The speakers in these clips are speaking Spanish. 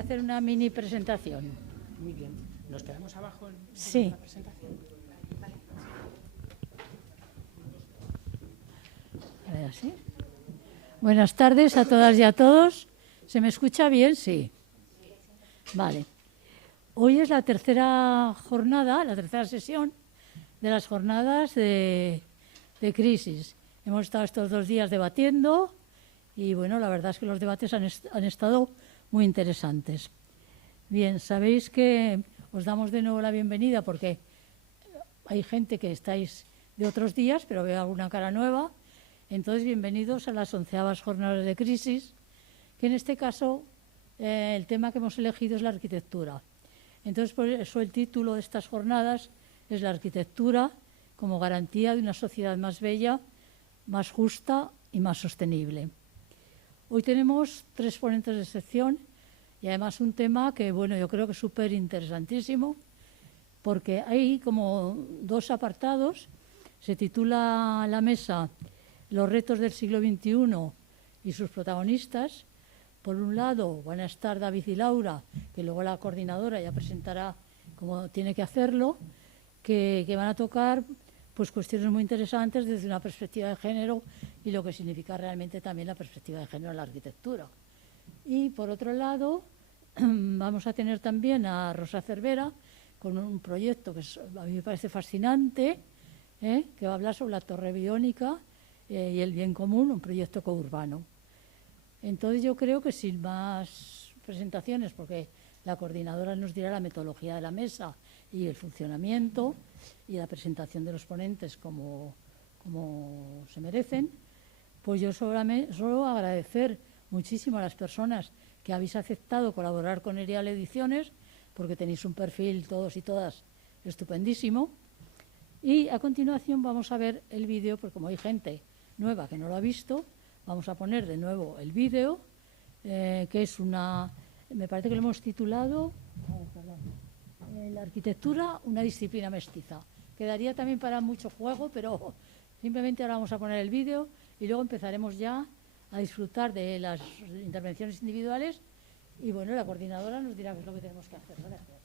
a hacer una mini presentación. Muy bien. ¿Nos quedamos abajo en Sí. la presentación? Vale. A ver, así. Buenas tardes a todas y a todos. ¿Se me escucha bien? Sí. Vale. Hoy es la tercera jornada, la tercera sesión de las jornadas de crisis. Hemos estado estos 2 días debatiendo y, bueno, la verdad es que los debates han estado muy interesantes. Bien, sabéis que os damos de nuevo la bienvenida porque hay gente que estáis de otros días, pero veo alguna cara nueva. Entonces, bienvenidos a las 11ª jornadas de crisis, que en este caso el tema que hemos elegido es la arquitectura. Entonces, por eso el título de estas jornadas es la arquitectura como garantía de una sociedad más bella, más justa y más sostenible. Hoy tenemos 3 ponentes de sección y además un tema que, bueno, yo creo que es súper interesantísimo porque hay como 2 apartados. Se titula la mesa Los retos del siglo XXI y sus protagonistas. Por un lado van a estar David y Laura, que luego la coordinadora ya presentará cómo tiene que hacerlo, que van a tocar pues cuestiones muy interesantes desde una perspectiva de género y lo que significa realmente también la perspectiva de género en la arquitectura. Y por otro lado vamos a tener también a Rosa Cervera con un proyecto que a mí me parece fascinante, que va a hablar sobre la torre biónica y el bien común, un proyecto courbano. Entonces yo creo que sin más presentaciones, porque la coordinadora nos dirá la metodología de la mesa y el funcionamiento y la presentación de los ponentes como se merecen, pues yo solo agradecer muchísimo a las personas que habéis aceptado colaborar con Erial Ediciones, porque tenéis un perfil todos y todas estupendísimo. Y a continuación vamos a ver el vídeo, porque como hay gente nueva que no lo ha visto, vamos a poner de nuevo el vídeo, que es me parece que lo hemos titulado la arquitectura, una disciplina mestiza. Quedaría también para mucho juego, pero simplemente ahora vamos a poner el vídeo y luego empezaremos ya a disfrutar de las intervenciones individuales y, bueno, la coordinadora nos dirá qué es lo que tenemos que hacer. Gracias.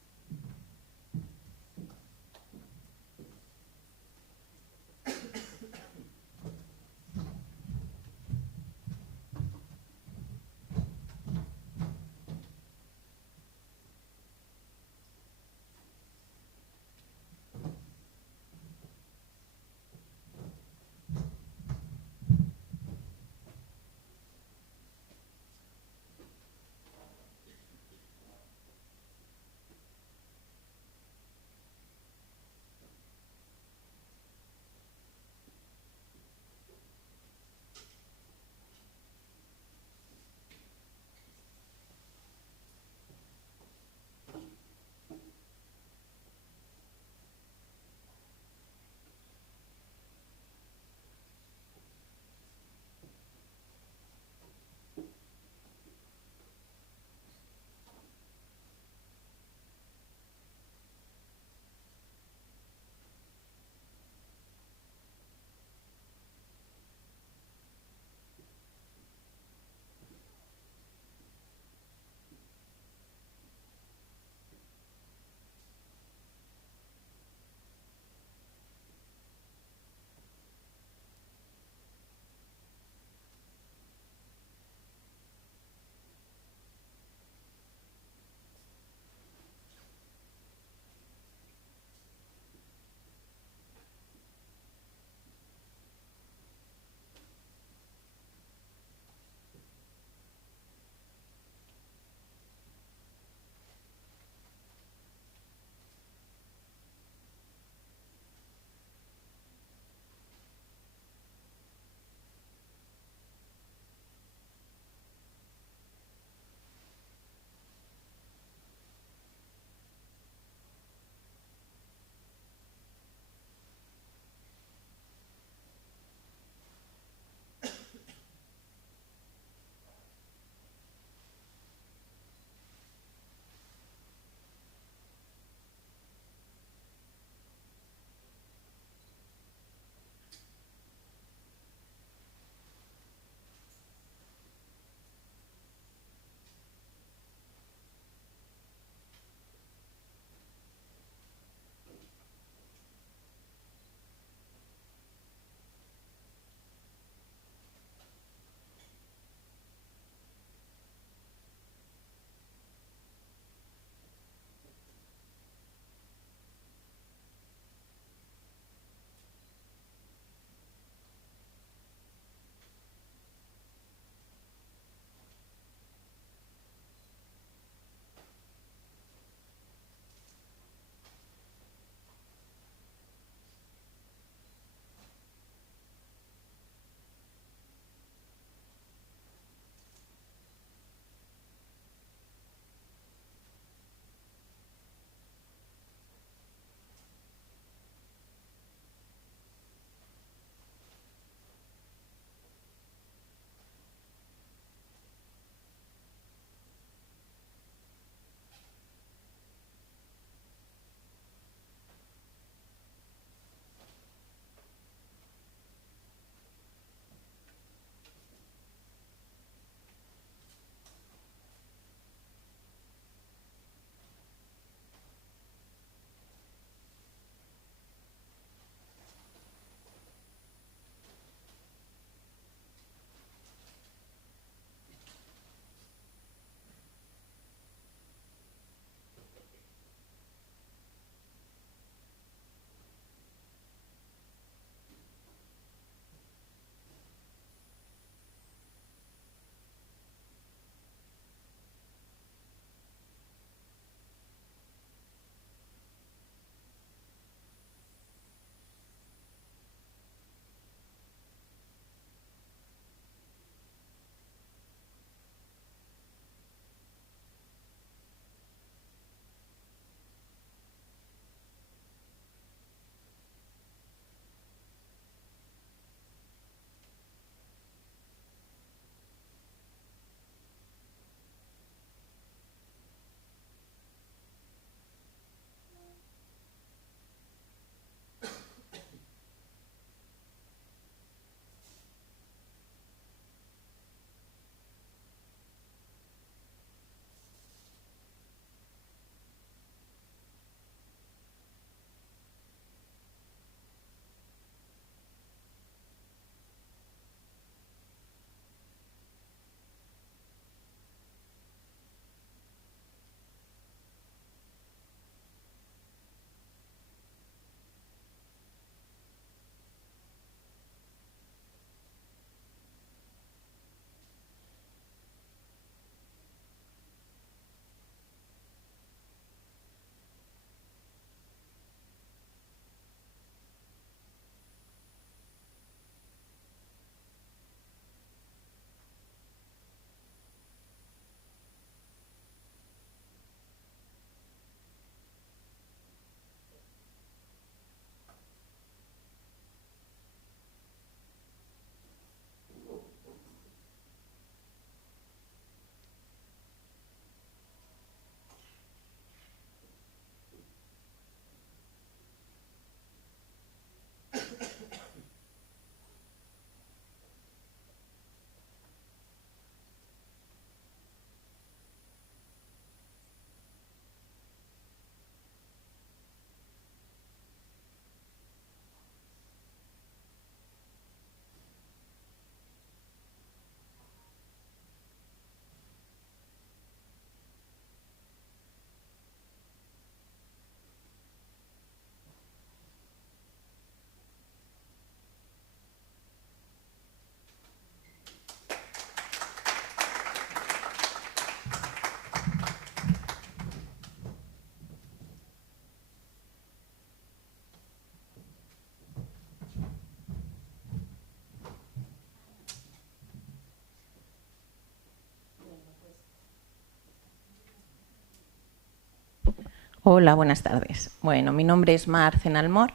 Hola, buenas tardes. Bueno, mi nombre es Mar Cenalmor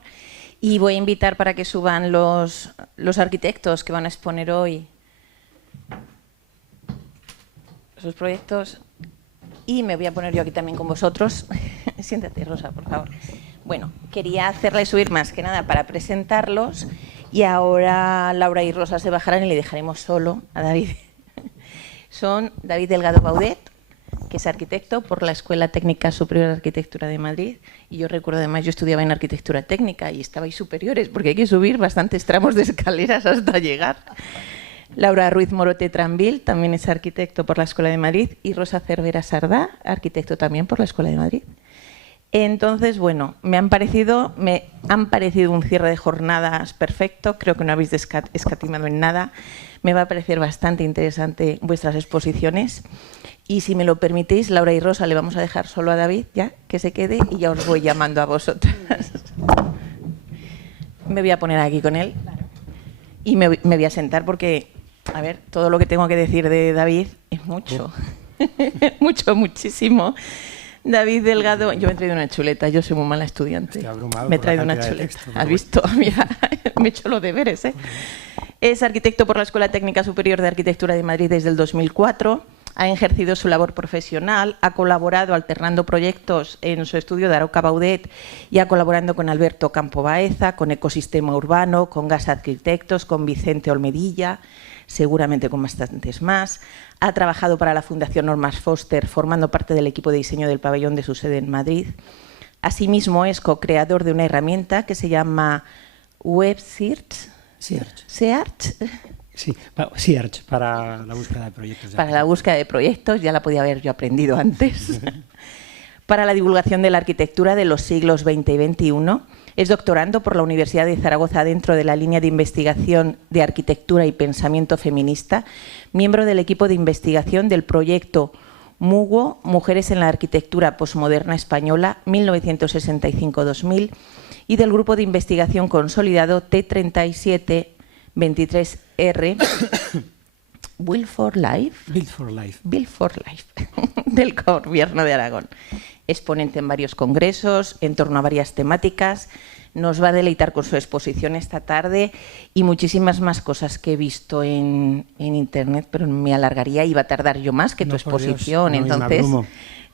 y voy a invitar para que suban los arquitectos que van a exponer hoy sus proyectos y me voy a poner yo aquí también con vosotros. Siéntate, Rosa, por favor. Bueno, quería hacerles subir más que nada para presentarlos y ahora Laura y Rosa se bajarán y le dejaremos solo a David. Son David Delgado Baudet, que es arquitecto por la Escuela Técnica Superior de Arquitectura de Madrid. Y yo recuerdo, además, yo estudiaba en arquitectura técnica y estabais superiores, porque hay que subir bastantes tramos de escaleras hasta llegar. Laura Ruiz Morote Tranvil también es arquitecto por la Escuela de Madrid y Rosa Cervera Sardá, arquitecto también por la Escuela de Madrid. Entonces, bueno, me han parecido un cierre de jornadas perfecto, creo que no habéis escatimado en nada. Me va a parecer bastante interesante vuestras exposiciones. Y si me lo permitís, Laura y Rosa, le vamos a dejar solo a David, ya, que se quede, y ya os voy llamando a vosotras. Me voy a poner aquí con él y me voy a sentar porque, a ver, todo lo que tengo que decir de David es mucho, mucho, muchísimo. David Delgado, yo me he traído una chuleta, yo soy muy mala estudiante. Me he traído una chuleta. ¿Has visto? Mira, me he hecho los deberes, ¿eh? Es arquitecto por la Escuela Técnica Superior de Arquitectura de Madrid desde el 2004. Ha ejercido su labor profesional, ha colaborado alternando proyectos en su estudio de Aroca Baudet y ha colaborando con Alberto Campo Baeza, con Ecosistema Urbano, con Gas Arquitectos, con Vicente Olmedilla, seguramente con bastantes más. Ha trabajado para la Fundación Normas Foster, formando parte del equipo de diseño del pabellón de su sede en Madrid. Asimismo, es co-creador de una herramienta que se llama WebSearch. ¿Search? Sí, Search, para la búsqueda de proyectos. Para la búsqueda de proyectos, ya la podía haber yo aprendido antes. Para la divulgación de la arquitectura de los siglos XX y XXI. Es doctorando por la Universidad de Zaragoza dentro de la línea de investigación de arquitectura y pensamiento feminista, miembro del equipo de investigación del proyecto MUGO, Mujeres en la Arquitectura Postmoderna Española, 1965-2000, y del grupo de investigación consolidado T3723R, Build for Life, del Gobierno de Aragón. Exponente en varios congresos, en torno a varias temáticas. Nos va a deleitar con su exposición esta tarde y muchísimas más cosas que he visto en internet, pero me alargaría y va a tardar yo más que tu exposición. Dios, no, entonces,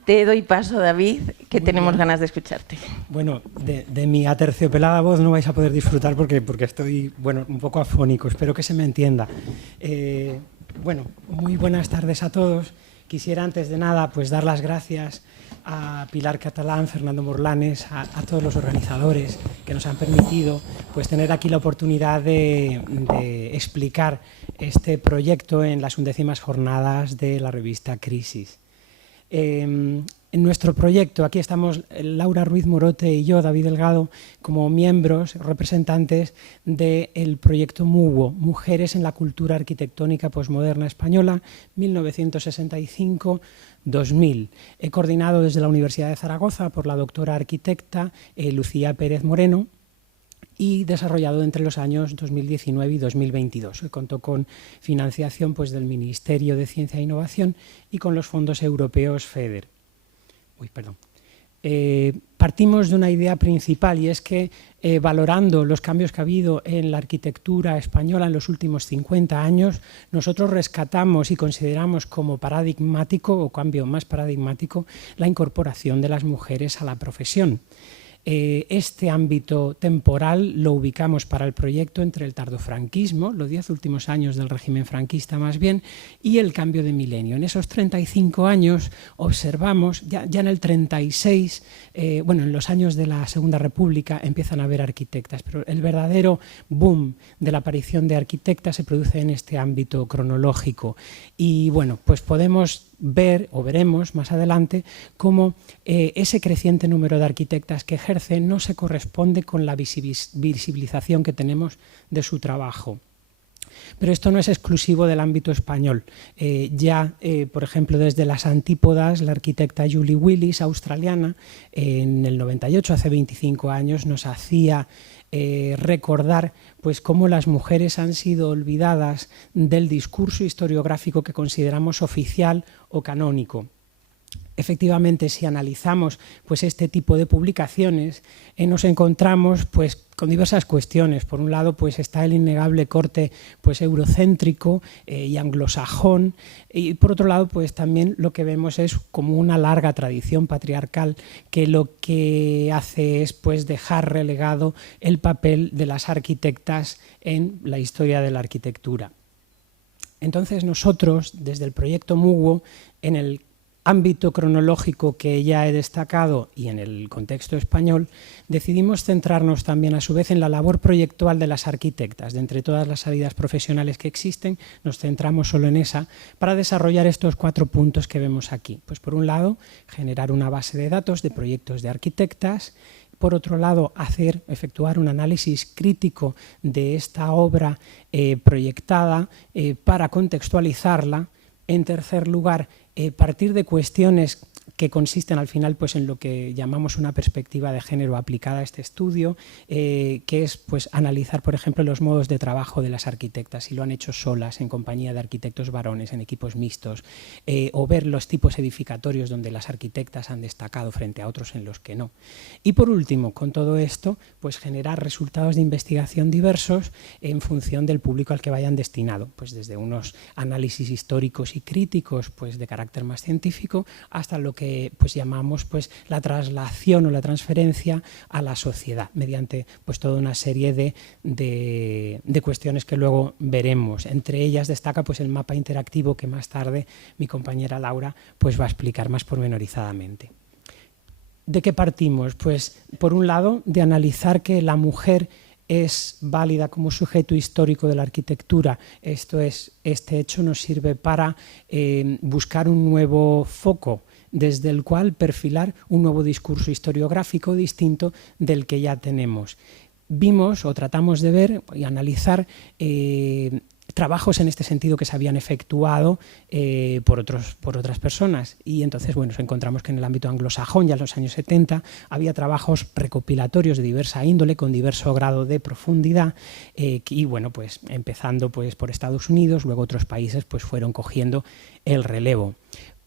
te doy paso, David, que tenemos ganas de escucharte. Bueno, de mi aterciopelada voz no vais a poder disfrutar porque estoy, bueno, un poco afónico. Espero que se me entienda. Bueno, muy buenas tardes a todos. Quisiera, antes de nada, pues dar las gracias a Pilar Catalán, Fernando Morlanes, a todos los organizadores que nos han permitido pues tener aquí la oportunidad de explicar este proyecto en las 11ª jornadas de la revista Crisis. En nuestro proyecto, aquí estamos Laura Ruiz Morote y yo, David Delgado, como miembros, representantes del proyecto MUGO, Mujeres en la Cultura Arquitectónica Postmoderna Española, 1965-2000. He coordinado desde la Universidad de Zaragoza por la doctora arquitecta Lucía Pérez Moreno y desarrollado entre los años 2019 y 2022. Contó con financiación pues, del Ministerio de Ciencia e Innovación y con los fondos europeos FEDER. Partimos de una idea principal y es que valorando los cambios que ha habido en la arquitectura española en los últimos 50 años, nosotros rescatamos y consideramos como paradigmático o cambio más paradigmático la incorporación de las mujeres a la profesión. Este ámbito temporal lo ubicamos para el proyecto entre el tardofranquismo, los 10 últimos años del régimen franquista más bien, y el cambio de milenio. En esos 35 años observamos, ya en el 36, bueno, en los años de la Segunda República empiezan a haber arquitectas, pero el verdadero boom de la aparición de arquitectas se produce en este ámbito cronológico. Y bueno, pues podemos ver o veremos más adelante cómo ese creciente número de arquitectas que ejercen no se corresponde con la visibilización que tenemos de su trabajo. Pero esto no es exclusivo del ámbito español. Por ejemplo, desde las antípodas, la arquitecta Julie Willis, australiana, en el 98, hace 25 años, nos hacía recordar pues cómo las mujeres han sido olvidadas del discurso historiográfico que consideramos oficial o canónico. efectivamente, si analizamos pues, este tipo de publicaciones, nos encontramos pues, con diversas cuestiones. Por un lado, pues, está el innegable corte pues, eurocéntrico y anglosajón, y por otro lado, pues, también lo que vemos es como una larga tradición patriarcal que lo que hace es pues, dejar relegado el papel de las arquitectas en la historia de la arquitectura. Entonces nosotros, desde el proyecto MUGO, en el ámbito cronológico que ya he destacado y en el contexto español, decidimos centrarnos también a su vez en la labor proyectual de las arquitectas. De entre todas las salidas profesionales que existen, nos centramos solo en esa para desarrollar estos 4 puntos que vemos aquí. Pues por un lado, generar una base de datos de proyectos de arquitectas. Por otro lado, efectuar un análisis crítico de esta obra proyectada para contextualizarla. En tercer lugar, partir de cuestiones que consisten al final pues, en lo que llamamos una perspectiva de género aplicada a este estudio, que es pues, analizar, por ejemplo, los modos de trabajo de las arquitectas, si lo han hecho solas, en compañía de arquitectos varones, en equipos mixtos, o ver los tipos edificatorios donde las arquitectas han destacado frente a otros en los que no. Y por último, con todo esto, pues, generar resultados de investigación diversos en función del público al que vayan destinado, pues desde unos análisis históricos y críticos pues, de carácter más científico hasta lo que pues, llamamos pues, la traslación o la transferencia a la sociedad mediante pues, toda una serie de cuestiones que luego veremos. Entre ellas destaca pues, el mapa interactivo que más tarde mi compañera Laura pues, va a explicar más pormenorizadamente. ¿De qué partimos? Pues por un lado de analizar que la mujer es válida como sujeto histórico de la arquitectura. Esto es, este hecho nos sirve para buscar un nuevo foco desde el cual perfilar un nuevo discurso historiográfico distinto del que ya tenemos. Vimos o tratamos de ver y analizar trabajos en este sentido que se habían efectuado por otras personas, y entonces bueno, nos encontramos que en el ámbito anglosajón ya en los años 70 había trabajos recopilatorios de diversa índole con diverso grado de profundidad y bueno, pues empezando pues por Estados Unidos, luego otros países pues fueron cogiendo el relevo.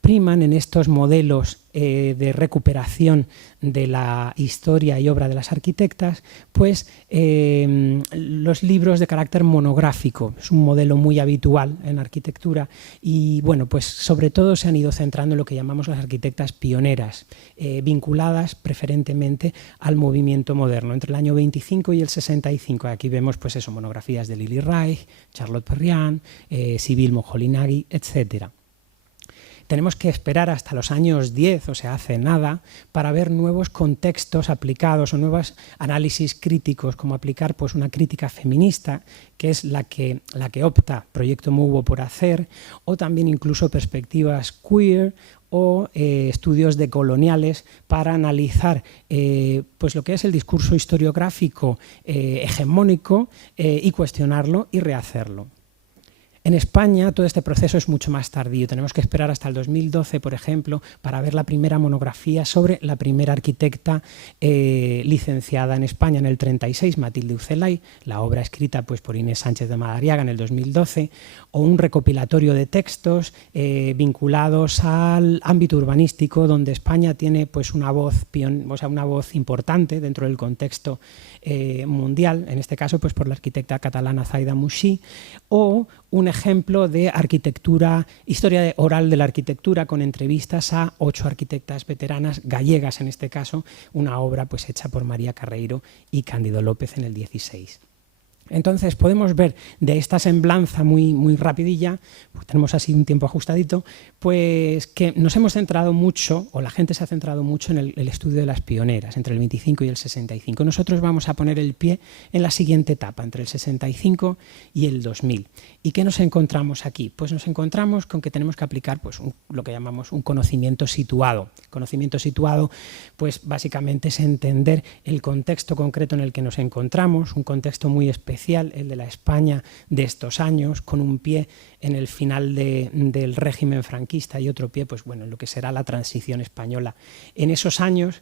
Priman en estos modelos de recuperación de la historia y obra de las arquitectas, pues los libros de carácter monográfico. Es un modelo muy habitual en arquitectura y bueno, pues sobre todo se han ido centrando en lo que llamamos las arquitectas pioneras, vinculadas preferentemente al movimiento moderno, entre el año 25 y el 65. Aquí vemos pues eso, monografías de Lily Reich, Charlotte Perriand, Sibylle Moholy-Nagy, etcétera. Tenemos que esperar hasta los años 10, o sea, hace nada, para ver nuevos contextos aplicados o nuevos análisis críticos, como aplicar pues, una crítica feminista, que es la que opta Proyecto MUGO por hacer, o también incluso perspectivas queer o estudios decoloniales para analizar pues lo que es el discurso historiográfico hegemónico y cuestionarlo y rehacerlo. En España todo este proceso es mucho más tardío. Tenemos que esperar hasta el 2012, por ejemplo, para ver la primera monografía sobre la primera arquitecta licenciada en España en el 36, Matilde Ucelay, la obra escrita pues, por Inés Sánchez de Madariaga en el 2012, o un recopilatorio de textos vinculados al ámbito urbanístico, donde España tiene pues, una voz importante dentro del contexto mundial, en este caso pues, por la arquitecta catalana Zaida Mouchi, o un ejemplo de arquitectura, historia oral de la arquitectura con entrevistas a 8 arquitectas veteranas, gallegas en este caso, una obra pues, hecha por María Carreiro y Cándido López en el 16. Entonces podemos ver de esta semblanza muy rapidilla, pues tenemos así un tiempo ajustadito, pues que nos hemos centrado mucho, o la gente se ha centrado mucho en el estudio de las pioneras, entre el 25 y el 65. Nosotros vamos a poner el pie en la siguiente etapa, entre el 65 y el 2000. ¿Y qué nos encontramos aquí? Pues nos encontramos con que tenemos que aplicar pues, lo que llamamos un conocimiento situado. Conocimiento situado, pues básicamente es entender el contexto concreto en el que nos encontramos, un contexto muy especial, el de la España de estos años, con un pie en el final del régimen franquista y otro pie pues, bueno, en lo que será la transición española. En esos años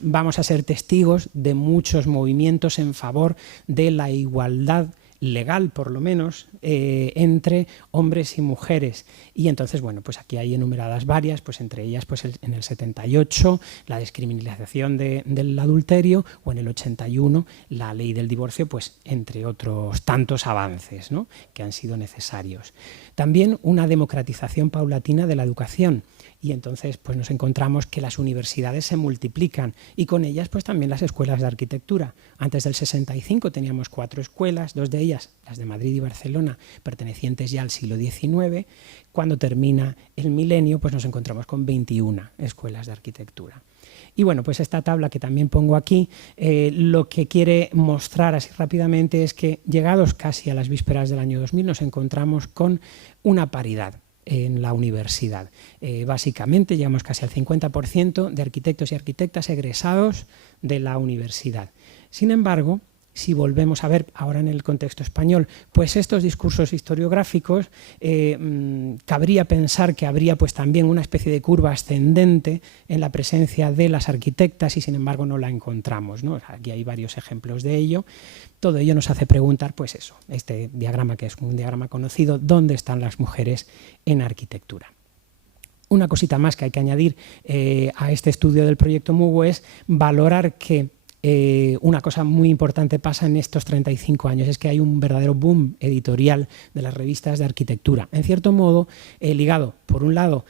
vamos a ser testigos de muchos movimientos en favor de la igualdad legal por lo menos, entre hombres y mujeres. Y entonces, bueno, pues aquí hay enumeradas varias, pues entre ellas pues en el 78 la descriminalización del adulterio, o en el 81 la ley del divorcio, pues entre otros tantos avances, ¿no?, que han sido necesarios. También una democratización paulatina de la educación. Y entonces pues nos encontramos que las universidades se multiplican y con ellas pues también las escuelas de arquitectura. Antes del 65 teníamos 4 escuelas, 2 de ellas, las de Madrid y Barcelona, pertenecientes ya al siglo XIX. Cuando termina el milenio pues nos encontramos con 21 escuelas de arquitectura. Y bueno, pues esta tabla que también pongo aquí, lo que quiere mostrar así rápidamente es que llegados casi a las vísperas del año 2000 nos encontramos con una paridad en la universidad. Básicamente llegamos casi al 50% de arquitectos y arquitectas egresados de la universidad. Sin embargo, si volvemos a ver ahora en el contexto español, pues estos discursos historiográficos, cabría pensar que habría pues también una especie de curva ascendente en la presencia de las arquitectas y sin embargo no la encontramos, ¿no? Aquí hay varios ejemplos de ello. Todo ello nos hace preguntar, pues eso, este diagrama que es un diagrama conocido, ¿dónde están las mujeres en arquitectura? Una cosita más que hay que añadir a este estudio del proyecto MUGO es valorar que una cosa muy importante pasa en estos 35 años, es que hay un verdadero boom editorial de las revistas de arquitectura. En cierto modo, ligado, por un lado,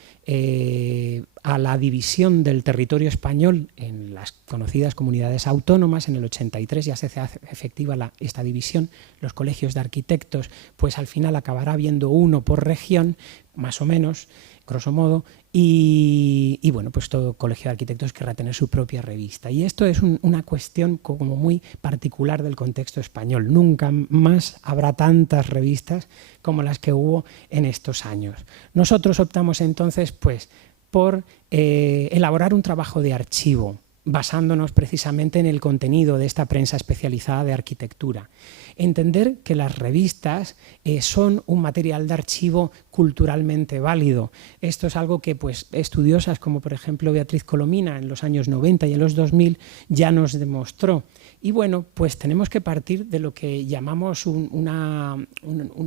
a la división del territorio español en las conocidas comunidades autónomas. En el 83 ya se hace efectiva esta división. Los colegios de arquitectos, pues al final acabará habiendo uno por región, más o menos, grosso modo, y bueno, pues todo colegio de arquitectos querrá tener su propia revista. Y esto es una cuestión como muy particular del contexto español. Nunca más habrá tantas revistas como las que hubo en estos años. Nosotros optamos entonces, pues, por elaborar un trabajo de archivo, basándonos precisamente en el contenido de esta prensa especializada de arquitectura. Entender que las revistas son un material de archivo culturalmente válido. Esto es algo que pues, estudiosas como por ejemplo Beatriz Colomina en los años 90 y en los 2000 ya nos demostró. Y bueno, pues tenemos que partir de lo que llamamos una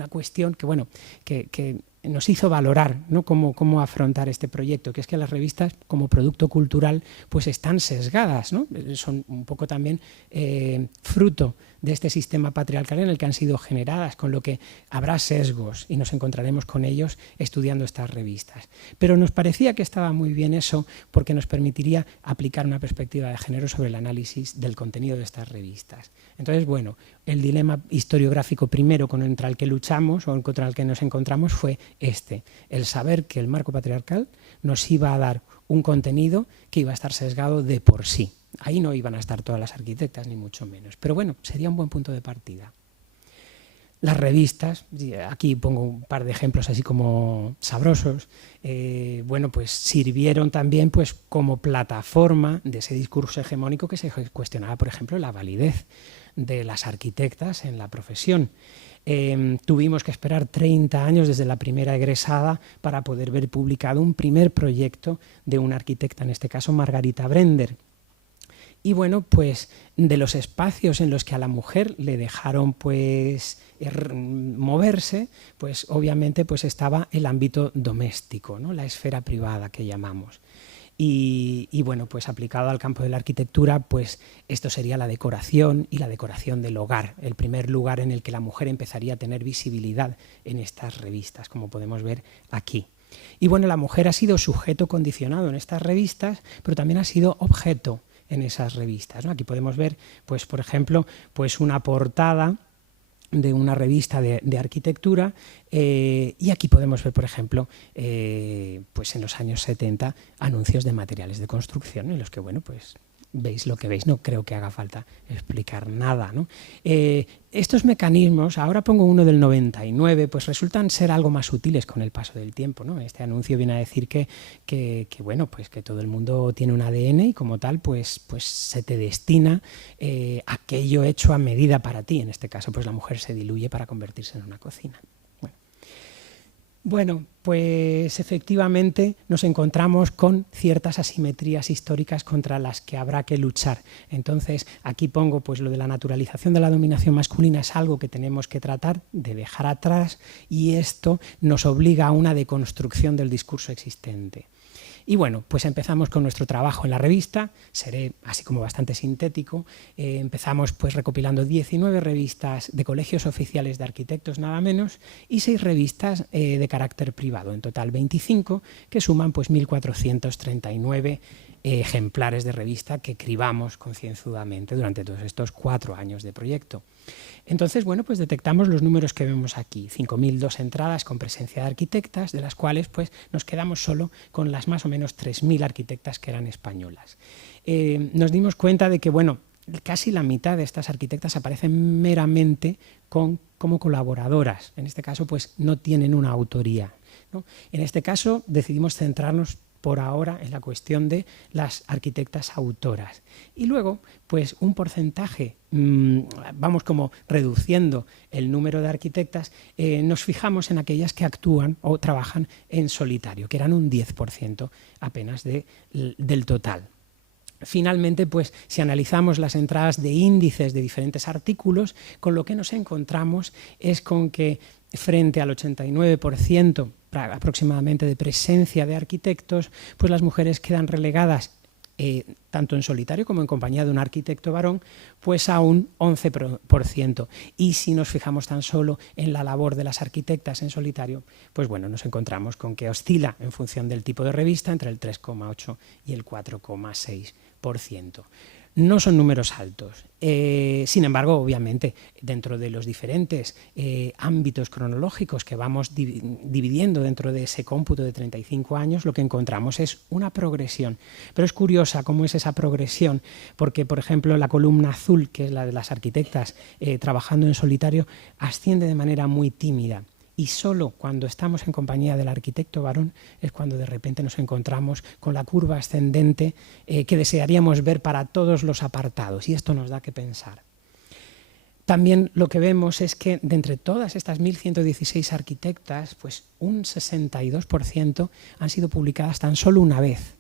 cuestión que, bueno, que nos hizo valorar, ¿no?, cómo afrontar este proyecto, que es que las revistas como producto cultural pues están sesgadas, ¿no? Son un poco también fruto de este sistema patriarcal en el que han sido generadas, con lo que habrá sesgos y nos encontraremos con ellos estudiando estas revistas. Pero nos parecía que estaba muy bien eso porque nos permitiría aplicar una perspectiva de género sobre el análisis del contenido de estas revistas. Entonces, bueno, el dilema historiográfico primero contra el que luchamos o contra el que nos encontramos fue el saber que el marco patriarcal nos iba a dar un contenido que iba a estar sesgado de por sí. Ahí no iban a estar todas las arquitectas, ni mucho menos. Pero bueno, sería un buen punto de partida. Las revistas, aquí pongo un par de ejemplos así como sabrosos, bueno, pues sirvieron también pues, como plataforma de ese discurso hegemónico que se cuestionaba, por ejemplo, la validez de las arquitectas en la profesión. Tuvimos que esperar 30 años desde la primera egresada para poder ver publicado un primer proyecto de una arquitecta, en este caso Margarita Brender. Y bueno, pues de los espacios en los que a la mujer le dejaron pues moverse, pues obviamente pues estaba el ámbito doméstico, ¿no?, la esfera privada que llamamos. Y bueno, pues aplicado al campo de la arquitectura, pues esto sería la decoración y la decoración del hogar, el primer lugar en el que la mujer empezaría a tener visibilidad en estas revistas, como podemos ver aquí. Y bueno, la mujer ha sido sujeto condicionado en estas revistas, pero también ha sido objeto en esas revistas, ¿no? Aquí podemos ver, pues por ejemplo, pues una portada de una revista de arquitectura y aquí podemos ver, por ejemplo, pues en los años 70 anuncios de materiales de construcción en los que, bueno, pues veis lo que veis, no creo que haga falta explicar nada, ¿no? Estos mecanismos, ahora pongo uno del 99, pues resultan ser algo más útiles con el paso del tiempo, ¿no? Este anuncio viene a decir que bueno, pues que todo el mundo tiene un ADN y como tal, pues se te destina aquello hecho a medida para ti. En este caso, pues la mujer se diluye para convertirse en una cocina. Bueno. Bueno, pues efectivamente nos encontramos con ciertas asimetrías históricas contra las que habrá que luchar. Entonces, aquí pongo pues lo de la naturalización de la dominación masculina, es algo que tenemos que tratar de dejar atrás, y esto nos obliga a una deconstrucción del discurso existente. Y bueno, pues empezamos con nuestro trabajo en la revista, seré así como bastante sintético. Empezamos pues recopilando 19 revistas de colegios oficiales de arquitectos nada menos y 6 revistas de carácter privado, en total 25, que suman pues 1.439 ejemplares de revista que cribamos concienzudamente durante todos estos 4 años de proyecto. Entonces, bueno, pues detectamos los números que vemos aquí, 5.002 entradas con presencia de arquitectas, de las cuales pues nos quedamos solo con las más o menos 3.000 arquitectas que eran españolas. Nos dimos cuenta de que, bueno, casi la mitad de estas arquitectas aparecen meramente como colaboradoras. En este caso, pues no tienen una autoría, ¿no? En este caso decidimos centrarnos por ahora en la cuestión de las arquitectas autoras. Y luego, pues un porcentaje, vamos como reduciendo el número de arquitectas, nos fijamos en aquellas que actúan o trabajan en solitario, que eran un 10% apenas del total. Finalmente, pues, si analizamos las entradas de índices de diferentes artículos, con lo que nos encontramos es con que frente al 89% aproximadamente de presencia de arquitectos, pues las mujeres quedan relegadas tanto en solitario como en compañía de un arquitecto varón, pues a un 11%. Y si nos fijamos tan solo en la labor de las arquitectas en solitario, pues bueno, nos encontramos con que oscila en función del tipo de revista entre el 3,8 y el 4,6%. No son números altos. Sin embargo, obviamente, dentro de los diferentes ámbitos cronológicos que vamos dividiendo dentro de ese cómputo de 35 años, lo que encontramos es una progresión. Pero es curiosa cómo es esa progresión, porque, por ejemplo, la columna azul, que es la de las arquitectas trabajando en solitario, asciende de manera muy tímida. Y solo cuando estamos en compañía del arquitecto varón es cuando de repente nos encontramos con la curva ascendente que desearíamos ver para todos los apartados, y esto nos da que pensar. También lo que vemos es que de entre todas estas 1.116 arquitectas, pues un 62% han sido publicadas tan solo una vez.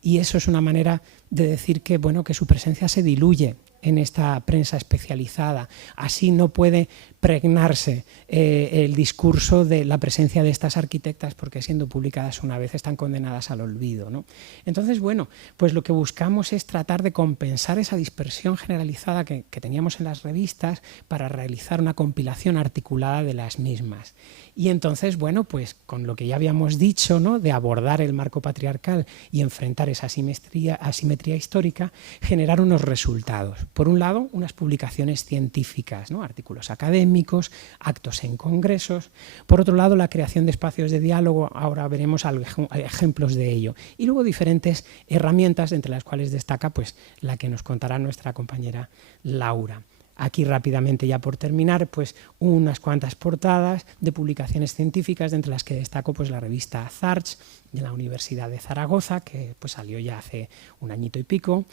Y eso es una manera de decir que, bueno, que su presencia se diluye en esta prensa especializada. Así no puede pregnarse el discurso de la presencia de estas arquitectas, porque siendo publicadas una vez están condenadas al olvido, ¿no? Entonces, bueno, pues lo que buscamos es tratar de compensar esa dispersión generalizada que teníamos en las revistas para realizar una compilación articulada de las mismas. Y entonces, bueno, pues con lo que ya habíamos dicho, ¿no?, de abordar el marco patriarcal y enfrentar esa asimetría histórica, generar unos resultados. Por un lado, unas publicaciones científicas, ¿no?, artículos académicos, actos en congresos. Por otro lado, la creación de espacios de diálogo, ahora veremos ejemplos de ello. Y luego diferentes herramientas, entre las cuales destaca pues la que nos contará nuestra compañera Laura. Aquí rápidamente, ya por terminar, pues unas cuantas portadas de publicaciones científicas, entre las que destaco pues la revista Zarch de la Universidad de Zaragoza, que pues salió ya hace un añito y pico.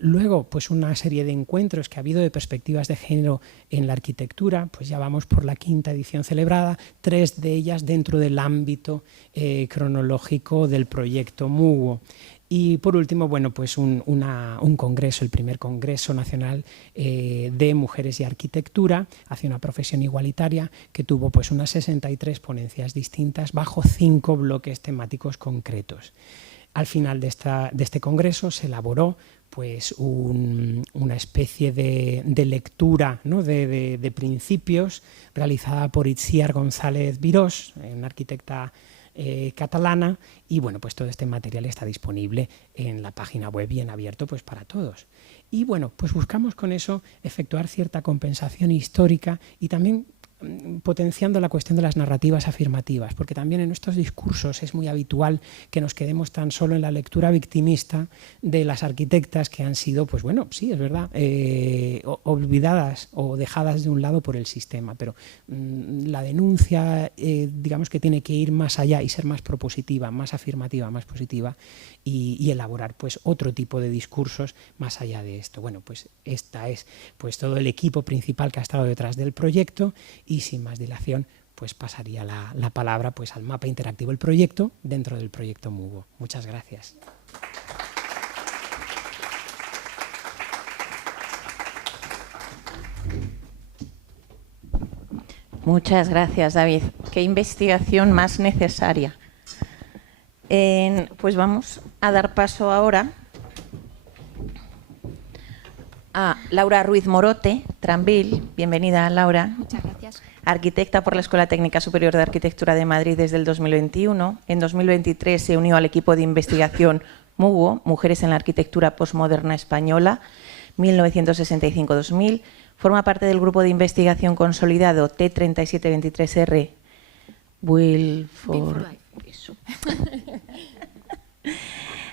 Luego, pues una serie de encuentros que ha habido de perspectivas de género en la arquitectura, pues ya vamos por la 5ª edición celebrada, 3 de ellas dentro del ámbito cronológico del proyecto MUGO. Y por último, bueno, pues un congreso, el primer Congreso Nacional de Mujeres y Arquitectura hacia una profesión igualitaria, que tuvo pues unas 63 ponencias distintas bajo 5 bloques temáticos concretos. Al final de este congreso se elaboró pues una especie de lectura, ¿no?, de principios realizada por Itziar González Virós, una arquitecta catalana, y bueno, pues todo este material está disponible en la página web y en abierto pues para todos. Y bueno, pues buscamos con eso efectuar cierta compensación histórica y también potenciando la cuestión de las narrativas afirmativas, porque también en estos discursos es muy habitual que nos quedemos tan solo en la lectura victimista de las arquitectas que han sido, pues bueno, sí, es verdad, olvidadas o dejadas de un lado por el sistema, pero la denuncia, digamos que tiene que ir más allá y ser más propositiva, más afirmativa, más positiva, y elaborar pues otro tipo de discursos más allá de esto. Bueno, pues esta es pues todo el equipo principal que ha estado detrás del proyecto, y sin más dilación pues pasaría la palabra pues al mapa interactivo, el proyecto dentro del proyecto MUGO. Muchas gracias. Muchas gracias, David. Qué investigación más necesaria. Pues vamos a dar paso ahora a Laura Ruiz Morote, Tranvil. Bienvenida, Laura. Muchas gracias. Arquitecta por la Escuela Técnica Superior de Arquitectura de Madrid desde el 2021. En 2023 se unió al equipo de investigación MUGO, Mujeres en la Arquitectura Postmoderna Española, 1965-2000. Forma parte del grupo de investigación consolidado T3723R, Build for Life,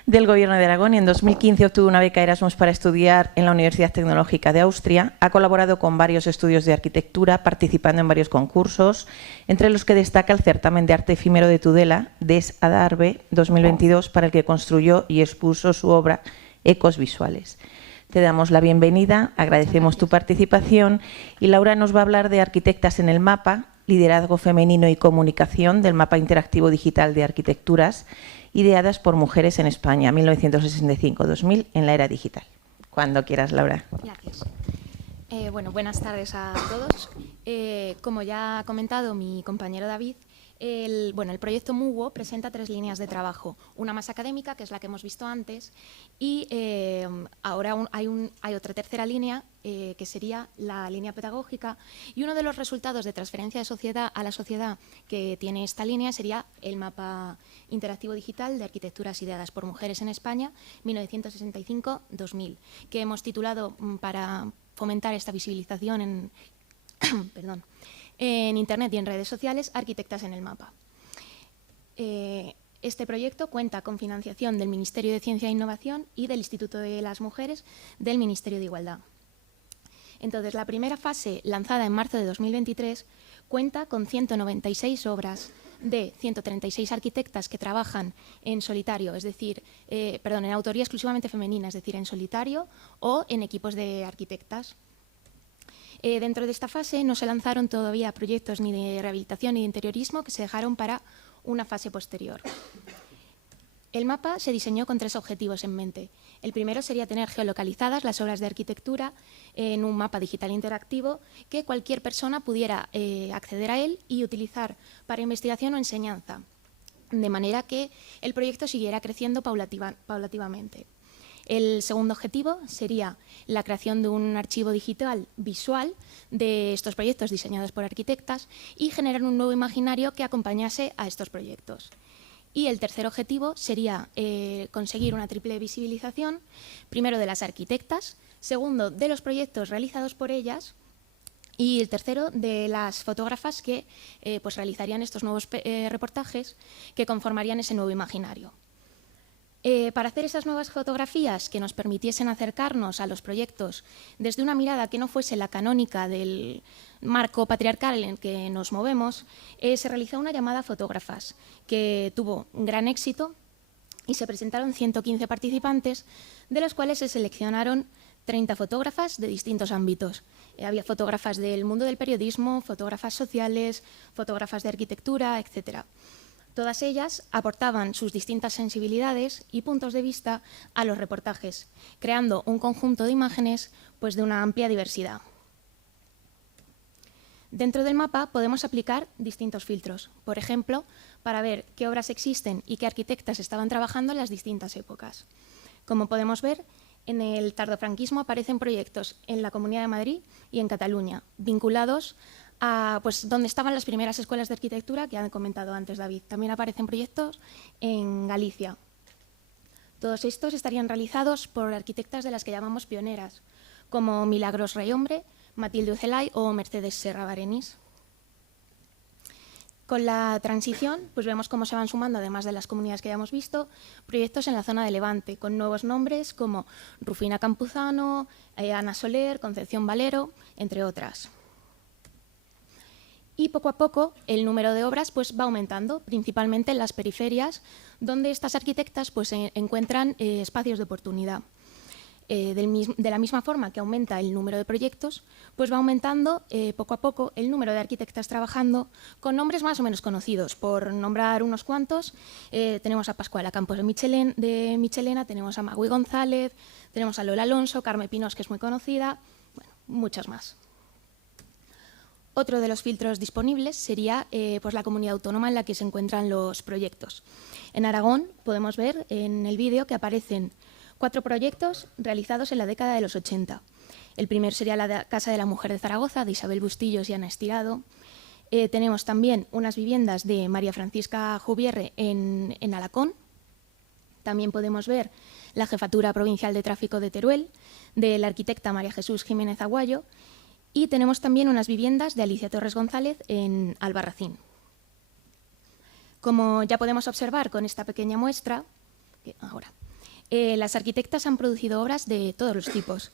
del Gobierno de Aragón, y en 2015 obtuvo una beca Erasmus para estudiar en la Universidad Tecnológica de Austria. Ha colaborado con varios estudios de arquitectura, participando en varios concursos, entre los que destaca el certamen de arte efímero de Tudela, Des Adarve 2022, para el que construyó y expuso su obra Ecos Visuales. Te damos la bienvenida, agradecemos tu participación y Laura nos va a hablar de Arquitectas en el Mapa, liderazgo femenino y comunicación del mapa interactivo digital de arquitecturas ideadas por mujeres en España, 1965-2000, en la era digital. Cuando quieras, Laura. Gracias. Buenas tardes a todos. Como ya ha comentado mi compañero David, el proyecto MUGO presenta 3 líneas de trabajo. Una más académica, que es la que hemos visto antes, y ahora hay otra tercera línea, que sería la línea pedagógica. Y uno de los resultados de transferencia de sociedad a la sociedad que tiene esta línea sería el mapa interactivo digital de arquitecturas ideadas por mujeres en España, 1965-2000, que hemos titulado para fomentar esta visibilización en Internet y en redes sociales, Arquitectas en el Mapa. Este proyecto cuenta con financiación del Ministerio de Ciencia e Innovación y del Instituto de las Mujeres del Ministerio de Igualdad. Entonces, la primera fase, lanzada en marzo de 2023, cuenta con 196 obras de 136 arquitectas que trabajan en solitario, es decir, en autoría exclusivamente femenina, es decir, en solitario o en equipos de arquitectas. Dentro de esta fase no se lanzaron todavía proyectos ni de rehabilitación ni de interiorismo, que se dejaron para una fase posterior. El mapa se diseñó con 3 objetivos en mente. El primero sería tener geolocalizadas las obras de arquitectura en un mapa digital interactivo que cualquier persona pudiera acceder a él y utilizar para investigación o enseñanza, de manera que el proyecto siguiera creciendo paulativamente. El segundo objetivo sería la creación de un archivo digital visual de estos proyectos diseñados por arquitectas y generar un nuevo imaginario que acompañase a estos proyectos. Y el tercer objetivo sería conseguir una triple visibilización, primero de las arquitectas, segundo de los proyectos realizados por ellas y el tercero de las fotógrafas que realizarían estos nuevos reportajes que conformarían ese nuevo imaginario. Para hacer esas nuevas fotografías que nos permitiesen acercarnos a los proyectos desde una mirada que no fuese la canónica del marco patriarcal en el que nos movemos, se realizó una llamada a fotógrafas que tuvo un gran éxito y se presentaron 115 participantes, de los cuales se seleccionaron 30 fotógrafas de distintos ámbitos. Había fotógrafas del mundo del periodismo, fotógrafas sociales, fotógrafas de arquitectura, etc. Todas ellas aportaban sus distintas sensibilidades y puntos de vista a los reportajes, creando un conjunto de imágenes de una amplia diversidad. Dentro del mapa podemos aplicar distintos filtros, por ejemplo, para ver qué obras existen y qué arquitectas estaban trabajando en las distintas épocas. Como podemos ver, en el tardofranquismo aparecen proyectos en la Comunidad de Madrid y en Cataluña, vinculados a donde estaban las primeras escuelas de arquitectura que han comentado antes David. También aparecen proyectos en Galicia. Todos estos estarían realizados por arquitectas de las que llamamos pioneras, como Milagros Reyhombre, Matilde Ucelay o Mercedes Serra Barenis. Con la transición, vemos cómo se van sumando, además de las comunidades que ya hemos visto, proyectos en la zona de Levante, con nuevos nombres como Rufina Campuzano, Ana Soler, Concepción Valero, entre otras. Y poco a poco el número de obras va aumentando, principalmente en las periferias, donde estas arquitectas encuentran espacios de oportunidad. De la misma forma que aumenta el número de proyectos, pues va aumentando poco a poco el número de arquitectas trabajando con nombres más o menos conocidos. Por nombrar unos cuantos, tenemos a Pascuala Campos de Michelena, tenemos a Magui González, tenemos a Lola Alonso, Carme Pinós, que es muy conocida, bueno, muchas más. Otro de los filtros disponibles sería pues la comunidad autónoma en la que se encuentran los proyectos. En Aragón podemos ver en el vídeo que aparecen 4 proyectos realizados en la década de los 80. El primero sería la Casa de la Mujer de Zaragoza, de Isabel Bustillos y Ana Estirado. Tenemos también unas viviendas de María Francisca Jubierre en Alacón. También podemos ver la Jefatura Provincial de Tráfico de Teruel, de la arquitecta María Jesús Jiménez Aguayo. Y tenemos también unas viviendas de Alicia Torres González en Albarracín. Como ya podemos observar con esta pequeña muestra, las arquitectas han producido obras de todos los tipos.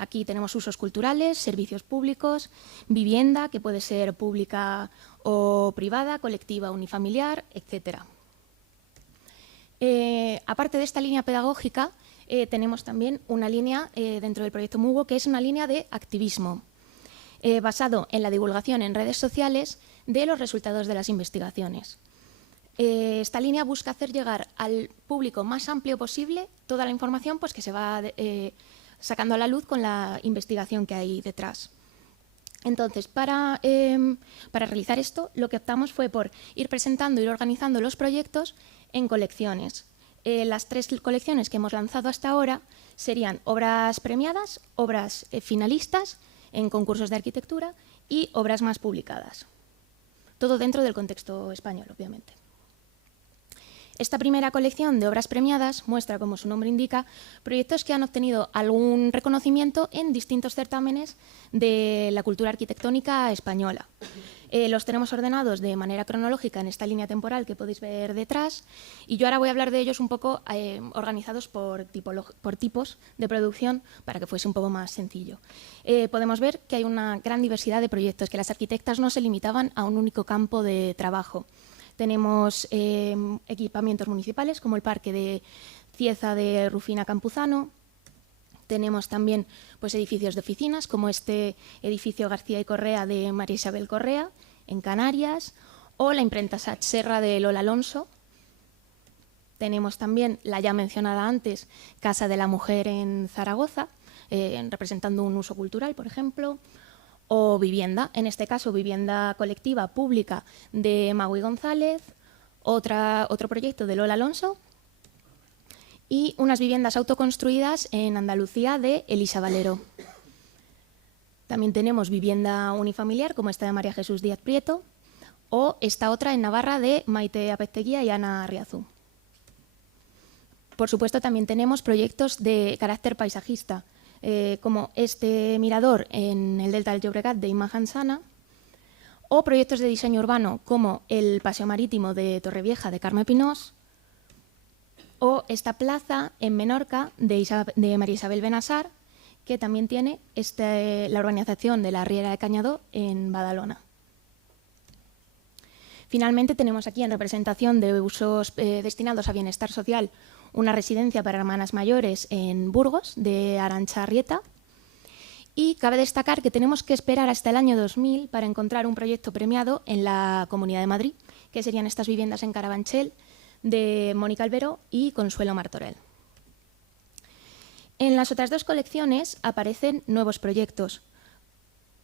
Aquí tenemos usos culturales, servicios públicos, vivienda, que puede ser pública o privada, colectiva, unifamiliar, etc. Aparte de esta línea pedagógica, tenemos también una línea dentro del proyecto MUGO, que es una línea de activismo, basado en la divulgación en redes sociales de los resultados de las investigaciones. Esta línea busca hacer llegar al público más amplio posible toda la información pues, que se va sacando a la luz con la investigación que hay detrás. Entonces, para realizar esto, lo que optamos fue por ir presentando, ir organizando los proyectos en colecciones. Las 3 colecciones que hemos lanzado hasta ahora serían obras premiadas, obras finalistas en concursos de arquitectura y obras más publicadas. Todo dentro del contexto español, obviamente. Esta primera colección de obras premiadas muestra, como su nombre indica, proyectos que han obtenido algún reconocimiento en distintos certámenes de la cultura arquitectónica española. Los tenemos ordenados de manera cronológica en esta línea temporal que podéis ver detrás, y yo ahora voy a hablar de ellos un poco organizados por tipos de producción para que fuese un poco más sencillo. Podemos ver que hay una gran diversidad de proyectos, que las arquitectas no se limitaban a un único campo de trabajo. Tenemos equipamientos municipales como el Parque de Cieza de Rufina Campuzano. Tenemos también pues, edificios de oficinas como este edificio García y Correa de María Isabel Correa en Canarias, o la imprenta Serra de Lola Alonso. Tenemos también la ya mencionada antes Casa de la Mujer en Zaragoza, representando un uso cultural, por ejemplo. O vivienda, en este caso vivienda colectiva pública de Magui González, otro proyecto de Lola Alonso y unas viviendas autoconstruidas en Andalucía de Elisa Valero. También tenemos vivienda unifamiliar como esta de María Jesús Díaz Prieto o esta otra en Navarra de Maite Apezteguía y Ana Riazú. Por supuesto, también tenemos proyectos de carácter paisajista, como este mirador en el Delta del Llobregat de Imma Hansana, o proyectos de diseño urbano como el Paseo Marítimo de Torrevieja de Carme Pinós, o esta plaza en Menorca de María Isabel Benassar, que también tiene la urbanización de la Riera de Cañadó en Badalona. Finalmente tenemos aquí en representación de usos destinados a bienestar social una residencia para hermanas mayores en Burgos, de Arantxa Arrieta. Y cabe destacar que tenemos que esperar hasta el año 2000 para encontrar un proyecto premiado en la Comunidad de Madrid, que serían estas viviendas en Carabanchel, de Mónica Alberó y Consuelo Martorell. En las otras 2 colecciones aparecen nuevos proyectos,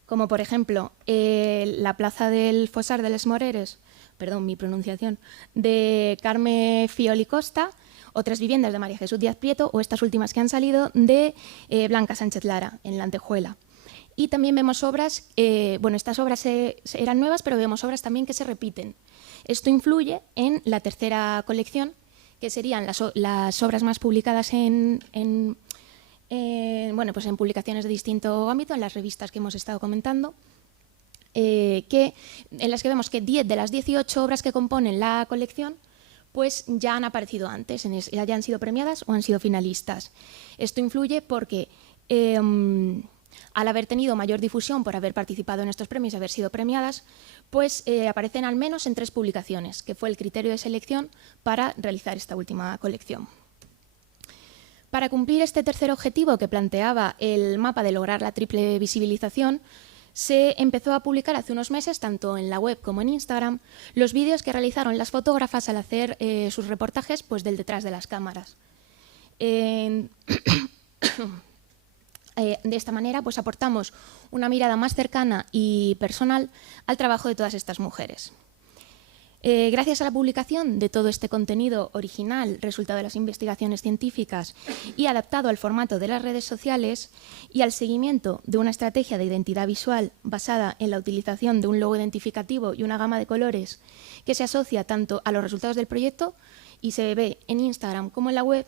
como por ejemplo la Plaza del Fosar de les Moreres, perdón, mi pronunciación, de Carme Fioli Costa, otras viviendas de María Jesús Díaz Prieto o estas últimas que han salido de Blanca Sánchez Lara, en La Antejuela. Y también vemos obras, estas obras eran nuevas, pero vemos obras también que se repiten. Esto influye en la tercera colección, que serían las obras más publicadas en publicaciones de distinto ámbito, en las revistas que hemos estado comentando, en las que vemos que 10 de las 18 obras que componen la colección pues ya han aparecido antes, ya han sido premiadas o han sido finalistas. Esto influye porque al haber tenido mayor difusión por haber participado en estos premios y haber sido premiadas, pues aparecen al menos en 3 publicaciones, que fue el criterio de selección para realizar esta última colección. Para cumplir este tercer objetivo que planteaba el mapa de lograr la triple visibilización, se empezó a publicar hace unos meses, tanto en la web como en Instagram, los vídeos que realizaron las fotógrafas al hacer sus reportajes pues, del detrás de las cámaras. De esta manera pues, aportamos una mirada más cercana y personal al trabajo de todas estas mujeres. Gracias a la publicación de todo este contenido original, resultado de las investigaciones científicas y adaptado al formato de las redes sociales y al seguimiento de una estrategia de identidad visual basada en la utilización de un logo identificativo y una gama de colores que se asocia tanto a los resultados del proyecto y se ve en Instagram como en la web,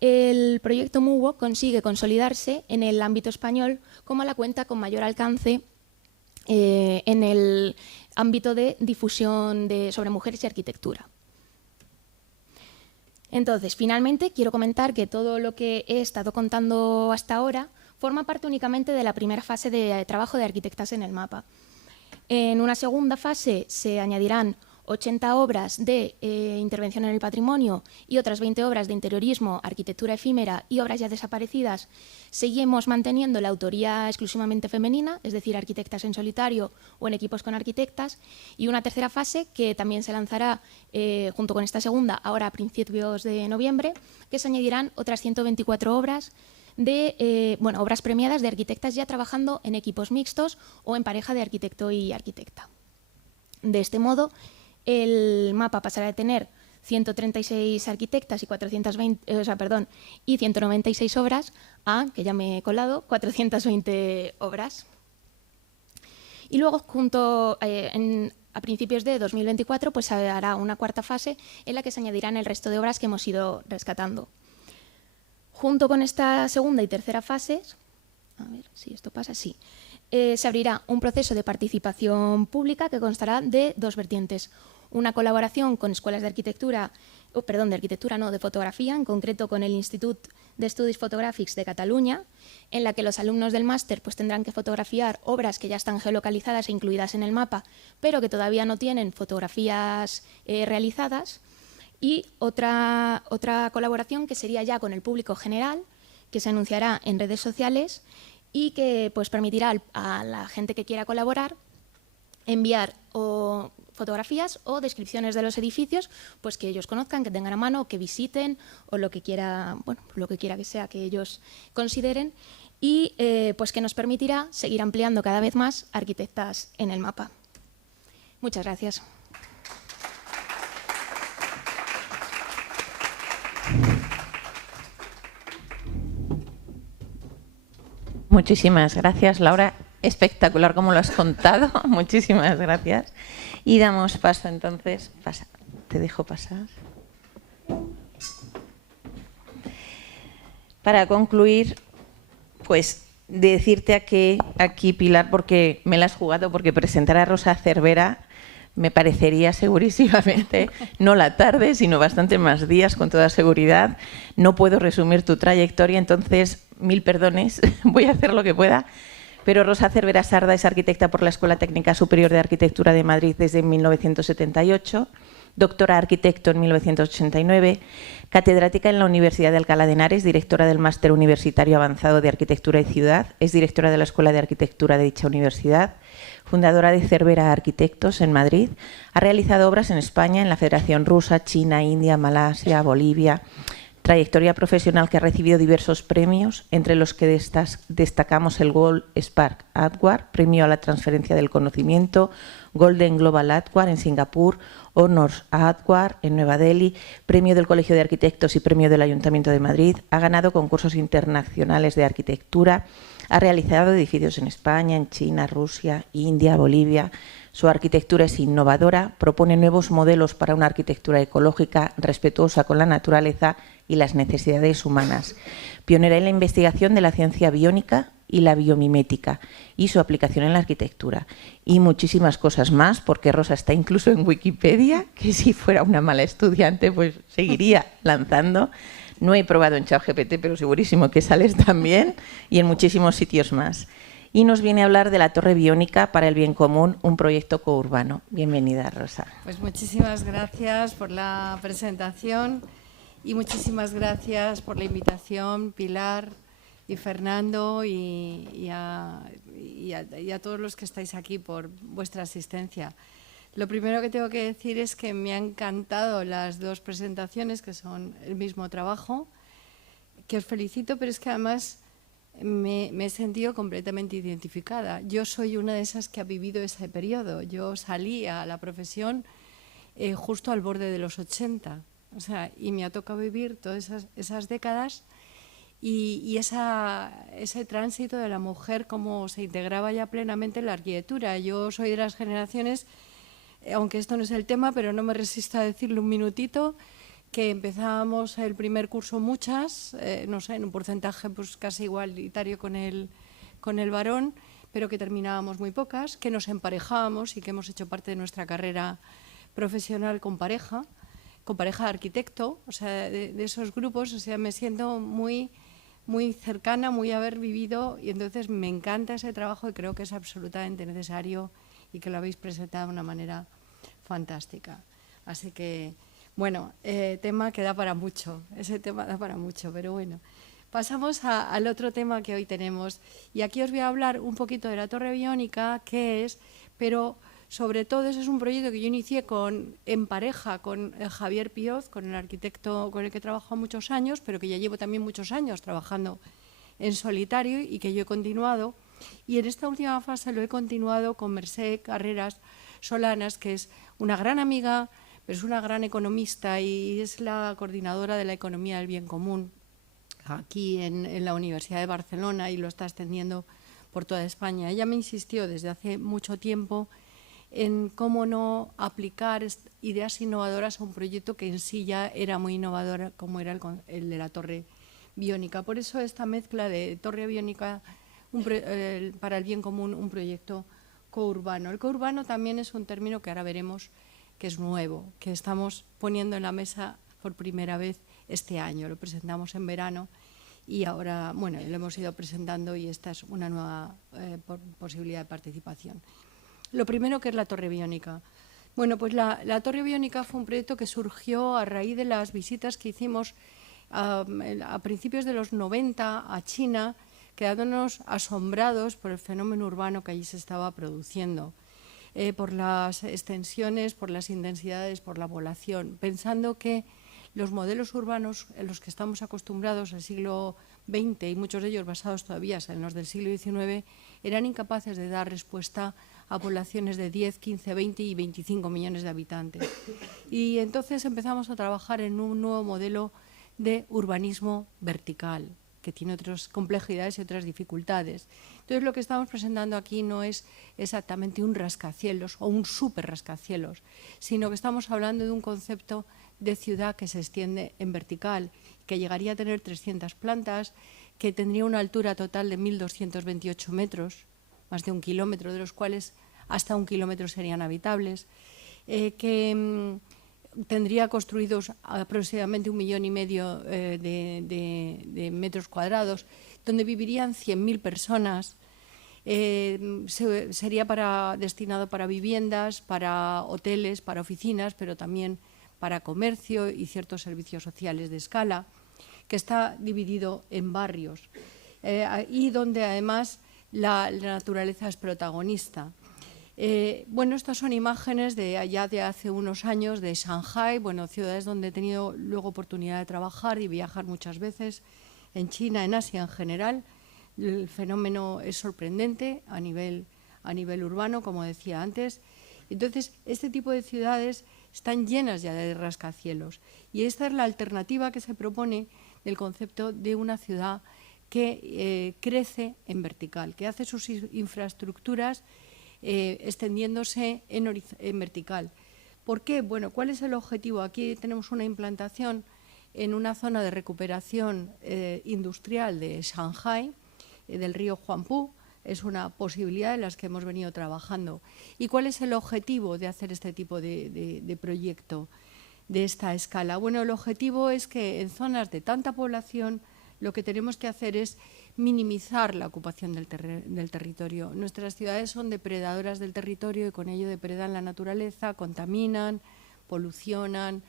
el proyecto MUVO consigue consolidarse en el ámbito español como la cuenta con mayor alcance en el ámbito de difusión sobre mujeres y arquitectura. Entonces, finalmente, quiero comentar que todo lo que he estado contando hasta ahora forma parte únicamente de la primera fase de trabajo de arquitectas en el mapa. En una segunda fase se añadirán 80 obras de intervención en el patrimonio y otras 20 obras de interiorismo, arquitectura efímera y obras ya desaparecidas. Seguimos manteniendo la autoría exclusivamente femenina, es decir, arquitectas en solitario o en equipos con arquitectas, y una tercera fase que también se lanzará junto con esta segunda, ahora a principios de noviembre, que se añadirán otras 124 obras de obras premiadas de arquitectas ya trabajando en equipos mixtos o en pareja de arquitecto y arquitecta. De este modo, el mapa pasará a tener 136 arquitectas y 196 obras a, que ya me he colado, 420 obras. Y luego, a principios de 2024, pues se hará una cuarta fase en la que se añadirán el resto de obras que hemos ido rescatando. Junto con esta segunda y tercera fases, a ver si esto pasa, sí, se abrirá un proceso de participación pública que constará de dos vertientes. Una colaboración con escuelas de de fotografía, en concreto con el Institut d'Estudis Fotogràfics de Cataluña, en la que los alumnos del máster pues, tendrán que fotografiar obras que ya están geolocalizadas e incluidas en el mapa, pero que todavía no tienen fotografías realizadas. Y otra colaboración que sería ya con el público general, que se anunciará en redes sociales y que pues, permitirá a la gente que quiera colaborar enviar fotografías o descripciones de los edificios pues que ellos conozcan, que tengan a mano, que visiten o lo que quiera, lo que quiera que sea que ellos consideren y pues que nos permitirá seguir ampliando cada vez más arquitectas en el mapa. Muchas gracias. Muchísimas gracias, Laura. Espectacular como lo has contado. Muchísimas gracias. Y damos paso entonces. Te dejo pasar. Para concluir, pues decirte aquí, Pilar, porque me la has jugado, porque presentar a Rosa Cervera me parecería segurísimamente, no la tarde, sino bastante más días, con toda seguridad. No puedo resumir tu trayectoria, entonces, 1000 perdones, voy a hacer lo que pueda. Pero Rosa Cervera Sarda es arquitecta por la Escuela Técnica Superior de Arquitectura de Madrid desde 1978, doctora arquitecto en 1989, catedrática en la Universidad de Alcalá de Henares, directora del Máster Universitario Avanzado de Arquitectura y Ciudad, es directora de la Escuela de Arquitectura de dicha universidad, fundadora de Cervera Arquitectos en Madrid, ha realizado obras en España, en la Federación Rusa, China, India, Malasia, Bolivia. Trayectoria profesional que ha recibido diversos premios, entre los que destacamos el Gold Spark Award, premio a la transferencia del conocimiento, Golden Global Award en Singapur, Honors Award en Nueva Delhi, premio del Colegio de Arquitectos y premio del Ayuntamiento de Madrid. Ha ganado concursos internacionales de arquitectura, ha realizado edificios en España, en China, Rusia, India, Bolivia. Su arquitectura es innovadora, propone nuevos modelos para una arquitectura ecológica, respetuosa con la naturaleza y las necesidades humanas. Pionera en la investigación de la ciencia biónica y la biomimética y su aplicación en la arquitectura. Y muchísimas cosas más, porque Rosa está incluso en Wikipedia, que si fuera una mala estudiante, pues seguiría lanzando. No he probado en ChatGPT, pero segurísimo que sales también, y en muchísimos sitios más. Y nos viene a hablar de la Torre Biónica para el Bien Común, un proyecto courbano. Bienvenida, Rosa. Pues muchísimas gracias por la presentación Y muchísimas gracias por la invitación, Pilar y Fernando, y a todos los que estáis aquí por vuestra asistencia. Lo primero que tengo que decir es que me han encantado las dos presentaciones, que son el mismo trabajo, que os felicito, pero es que además me he sentido completamente identificada. Yo soy una de esas que ha vivido ese periodo. Yo salí a la profesión justo al borde de los 80, o sea, y me ha tocado vivir todas esas décadas y ese tránsito de la mujer, cómo se integraba ya plenamente en la arquitectura. Yo soy de las generaciones, aunque esto no es el tema, pero no me resisto a decirlo un minutito, que empezábamos el primer curso muchas, no sé, en un porcentaje pues casi igualitario con el varón, pero que terminábamos muy pocas, que nos emparejábamos y que hemos hecho parte de nuestra carrera profesional con pareja de arquitecto, o sea, de esos grupos. O sea, me siento muy cercana, muy haber vivido, y entonces me encanta ese trabajo y creo que es absolutamente necesario y que lo habéis presentado de una manera fantástica. Así que, bueno, tema que da para mucho, ese tema da para mucho, pero bueno. Pasamos al otro tema que hoy tenemos, y aquí os voy a hablar un poquito de la Torre Biónica, qué es, pero sobre todo ese es un proyecto que yo inicié en pareja con Javier Pioz, con el arquitecto con el que he trabajado muchos años, pero que ya llevo también muchos años trabajando en solitario y que yo he continuado. Y en esta última fase lo he continuado con Mercè Carreras Solanas, que es una gran amiga, pero es una gran economista y es la coordinadora de la economía del bien común aquí en la Universidad de Barcelona, y lo está extendiendo por toda España. Ella me insistió desde hace mucho tiempo en cómo no aplicar ideas innovadoras a un proyecto que en sí ya era muy innovador, como era el de la Torre Biónica. Por eso esta mezcla de Torre Biónica para el bien común, un proyecto courbano. El courbano también es un término que ahora veremos que es nuevo, que estamos poniendo en la mesa por primera vez este año. Lo presentamos en verano y ahora, bueno, lo hemos ido presentando y esta es una nueva posibilidad de participación. Lo primero, que es la Torre Biónica. Bueno, pues la Torre Biónica fue un proyecto que surgió a raíz de las visitas que hicimos a principios de los 90 a China, quedándonos asombrados por el fenómeno urbano que allí se estaba produciendo, por las extensiones, por las intensidades, por la población, pensando que los modelos urbanos en los que estamos acostumbrados al siglo XX, y muchos de ellos basados todavía en los del siglo XIX, eran incapaces de dar respuesta a poblaciones de 10, 15, 20 y 25 millones de habitantes. Y entonces empezamos a trabajar en un nuevo modelo de urbanismo vertical, que tiene otras complejidades y otras dificultades. Entonces, lo que estamos presentando aquí no es exactamente un rascacielos o un súper rascacielos, sino que estamos hablando de un concepto de ciudad que se extiende en vertical, que llegaría a tener 300 plantas, que tendría una altura total de 1.228 metros, más de 1 kilómetro, de los cuales hasta 1 kilómetro serían habitables, que tendría construidos aproximadamente 1,5 millones de metros cuadrados, donde vivirían 100.000 personas. Sería destinado para viviendas, para hoteles, para oficinas, pero también para comercio y ciertos servicios sociales de escala, que está dividido en barrios y donde además la naturaleza es protagonista. Bueno, estas son imágenes de allá de hace unos años de Shanghái, bueno, ciudades donde he tenido luego oportunidad de trabajar y viajar muchas veces, en China, en Asia en general. El fenómeno es sorprendente a nivel urbano, como decía antes. Entonces, este tipo de ciudades están llenas ya de rascacielos, y esta es la alternativa que se propone del concepto de una ciudad que crece en vertical, que hace sus infraestructuras extendiéndose en vertical. ¿Por qué? Bueno, ¿cuál es el objetivo? Aquí tenemos una implantación en una zona de recuperación industrial de Shanghái, del río Huangpu. Es una posibilidad en las que hemos venido trabajando. ¿Y cuál es el objetivo de hacer este tipo de proyecto de esta escala? Bueno, el objetivo es que en zonas de tanta población lo que tenemos que hacer es minimizar la ocupación del territorio. Nuestras ciudades son depredadoras del territorio y con ello depredan la naturaleza, contaminan, polucionan,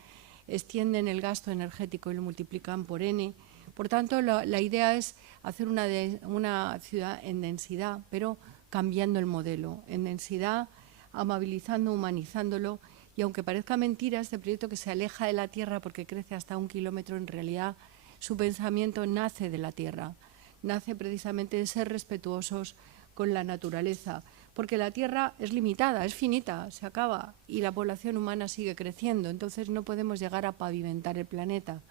extienden el gasto energético y lo multiplican por n. Por tanto, la idea es hacer una ciudad en densidad, pero cambiando el modelo, en densidad, amabilizando, humanizándolo. Y aunque parezca mentira, este proyecto que se aleja de la Tierra porque crece hasta 1 kilómetro, en realidad su pensamiento nace de la Tierra, nace precisamente de ser respetuosos con la naturaleza, porque la Tierra es limitada, es finita, se acaba y la población humana sigue creciendo, entonces no podemos llegar a pavimentar el planeta.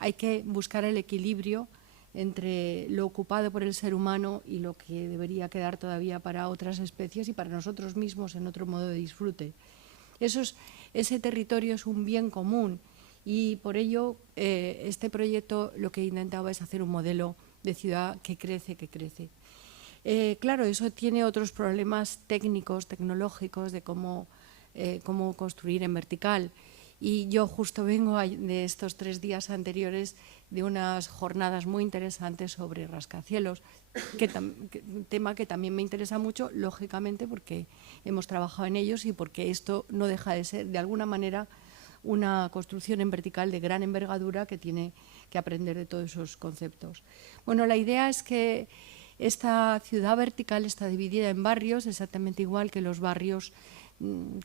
Hay que buscar el equilibrio entre lo ocupado por el ser humano y lo que debería quedar todavía para otras especies y para nosotros mismos en otro modo de disfrute. Ese territorio es un bien común y por ello este proyecto lo que intentaba es hacer un modelo de ciudad que crece, Claro, eso tiene otros problemas técnicos, tecnológicos, de cómo construir en vertical. Y yo justo vengo de estos 3 días anteriores de unas jornadas muy interesantes sobre rascacielos, tema que también me interesa mucho, lógicamente, porque hemos trabajado en ellos y porque esto no deja de ser, de alguna manera, una construcción en vertical de gran envergadura que tiene que aprender de todos esos conceptos. Bueno, la idea es que esta ciudad vertical está dividida en barrios, exactamente igual que los barrios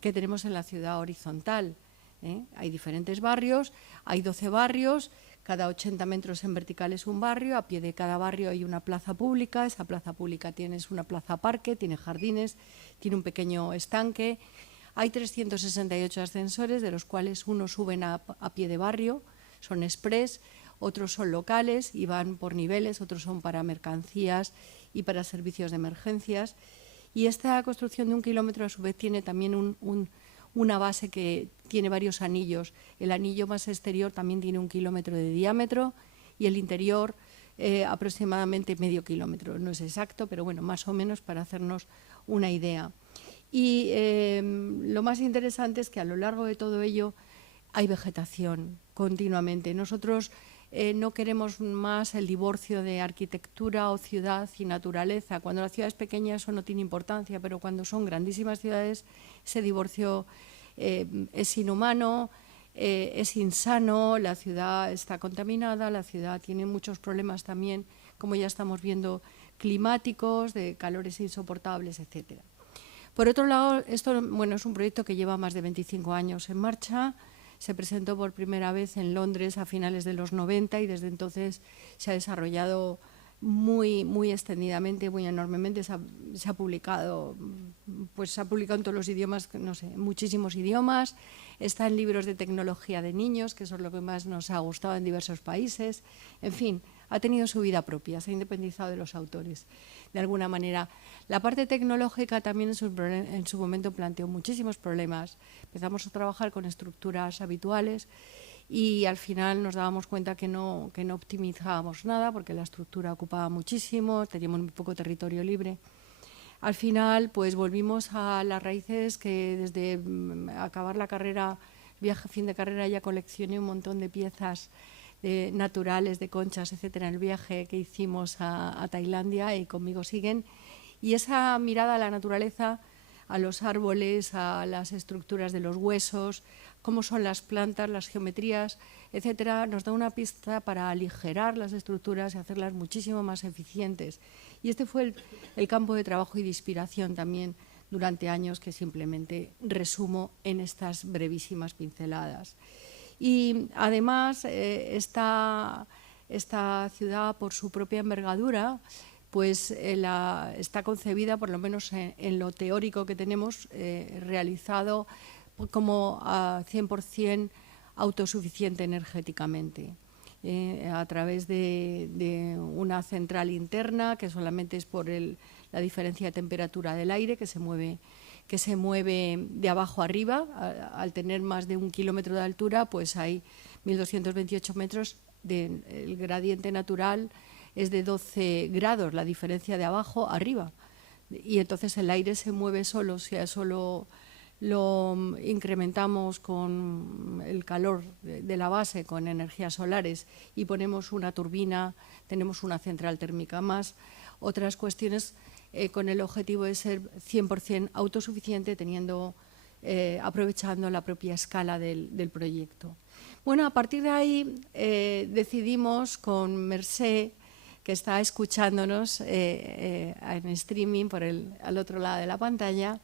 que tenemos en la ciudad horizontal. Hay diferentes barrios, hay 12 barrios, cada 80 metros en vertical es un barrio, a pie de cada barrio hay una plaza pública, esa plaza pública es una plaza parque, tiene jardines, tiene un pequeño estanque, hay 368 ascensores, de los cuales unos suben a pie de barrio, son express, otros son locales y van por niveles, otros son para mercancías y para servicios de emergencias. Y esta construcción de 1 kilómetro a su vez tiene también una base que tiene varios anillos. El anillo más exterior también tiene 1 kilómetro de diámetro y el interior aproximadamente medio kilómetro. No es exacto, pero bueno, más o menos para hacernos una idea. Y lo más interesante es que a lo largo de todo ello hay vegetación continuamente. Nosotros no queremos más el divorcio de arquitectura o ciudad y naturaleza. Cuando la ciudad es pequeña eso no tiene importancia, pero cuando son grandísimas ciudades ese divorcio es inhumano, es insano, la ciudad está contaminada, la ciudad tiene muchos problemas también, como ya estamos viendo, climáticos, de calores insoportables, etcétera. Por otro lado, esto es un proyecto que lleva más de 25 años en marcha. Se presentó por primera vez en Londres a finales de los 90 y desde entonces se ha desarrollado muy extendidamente, muy enormemente. Se ha publicado en todos los idiomas, no sé, muchísimos idiomas. Está en libros de tecnología de niños, que eso es lo que más nos ha gustado en diversos países. En fin, ha tenido su vida propia, se ha independizado de los autores. De alguna manera, la parte tecnológica también en su momento planteó muchísimos problemas. Empezamos a trabajar con estructuras habituales y al final nos dábamos cuenta que no optimizábamos nada porque la estructura ocupaba muchísimo, teníamos muy poco territorio libre. Al final, pues volvimos a las raíces que desde acabar la carrera, fin de carrera, ya coleccioné un montón de piezas naturales, de conchas, etcétera, en el viaje que hicimos a Tailandia y conmigo siguen. Y esa mirada a la naturaleza, a los árboles, a las estructuras de los huesos, cómo son las plantas, las geometrías, etcétera, nos da una pista para aligerar las estructuras y hacerlas muchísimo más eficientes. Y este fue el campo de trabajo y de inspiración también durante años que simplemente resumo en estas brevísimas pinceladas. Y además esta ciudad, por su propia envergadura, pues está concebida, por lo menos en lo teórico que tenemos, realizado como 100% autosuficiente energéticamente, a través de una central interna que solamente es por la diferencia de temperatura del aire que se mueve de abajo arriba. Al tener más de 1 kilómetro de altura, pues hay 1.228 metros, el gradiente natural es de 12 grados, la diferencia de abajo arriba. Y entonces el aire se mueve solo, si a eso lo incrementamos con el calor de la base, con energías solares, y ponemos una turbina, tenemos una central térmica más, otras cuestiones con el objetivo de ser 100% autosuficiente, teniendo aprovechando la propia escala del proyecto. Bueno, a partir de ahí decidimos con Mercé, que está escuchándonos en streaming al otro lado de la pantalla,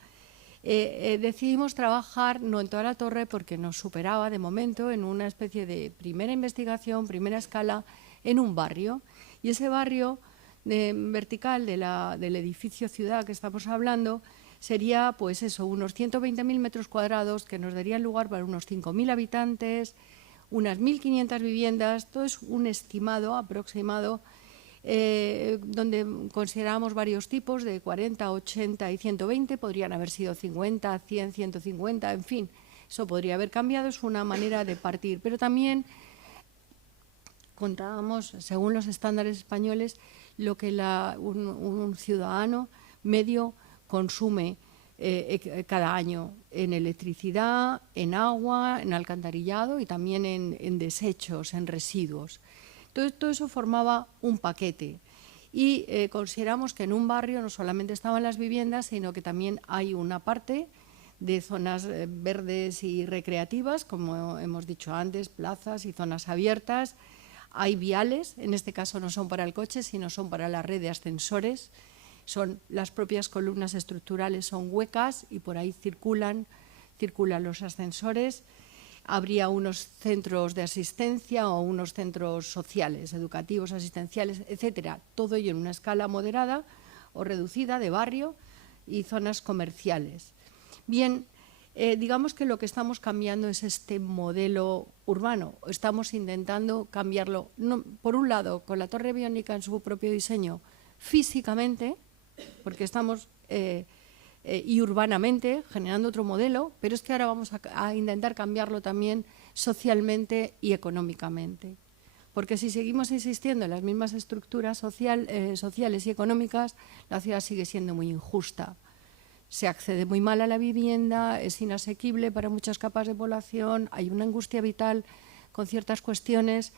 decidimos trabajar no en toda la torre porque nos superaba de momento en una especie de primera investigación, primera escala en un barrio. Y ese barrio vertical del edificio ciudad que estamos hablando sería pues eso, unos 120.000 metros cuadrados que nos darían lugar para unos 5.000 habitantes, unas 1.500 viviendas, todo es un estimado aproximado, donde consideramos varios tipos de 40, 80 y 120, podrían haber sido 50, 100, 150, en fin, eso podría haber cambiado, es una manera de partir, pero también contábamos, según los estándares españoles, lo que un ciudadano medio consume cada año en electricidad, en agua, en alcantarillado y también en desechos, en residuos. Entonces, todo eso formaba un paquete y consideramos que en un barrio no solamente estaban las viviendas, sino que también hay una parte de zonas verdes y recreativas, como hemos dicho antes, plazas y zonas abiertas. Hay viales, en este caso no son para el coche, sino son para la red de ascensores. Son las propias columnas estructurales son huecas y por ahí circulan los ascensores. Habría unos centros de asistencia o unos centros sociales, educativos, asistenciales, etcétera. Todo ello en una escala moderada o reducida de barrio y zonas comerciales. Bien, digamos que lo que estamos cambiando es este modelo urbano. Estamos intentando cambiarlo, por un lado, con la torre biónica en su propio diseño, físicamente, porque estamos y urbanamente generando otro modelo, pero es que ahora vamos a intentar cambiarlo también socialmente y económicamente. Porque si seguimos insistiendo en las mismas estructuras sociales y económicas, la ciudad sigue siendo muy injusta. Se accede muy mal a la vivienda, es inasequible para muchas capas de población, hay una angustia vital con ciertas cuestiones.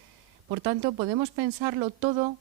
Por tanto, podemos pensarlo todo,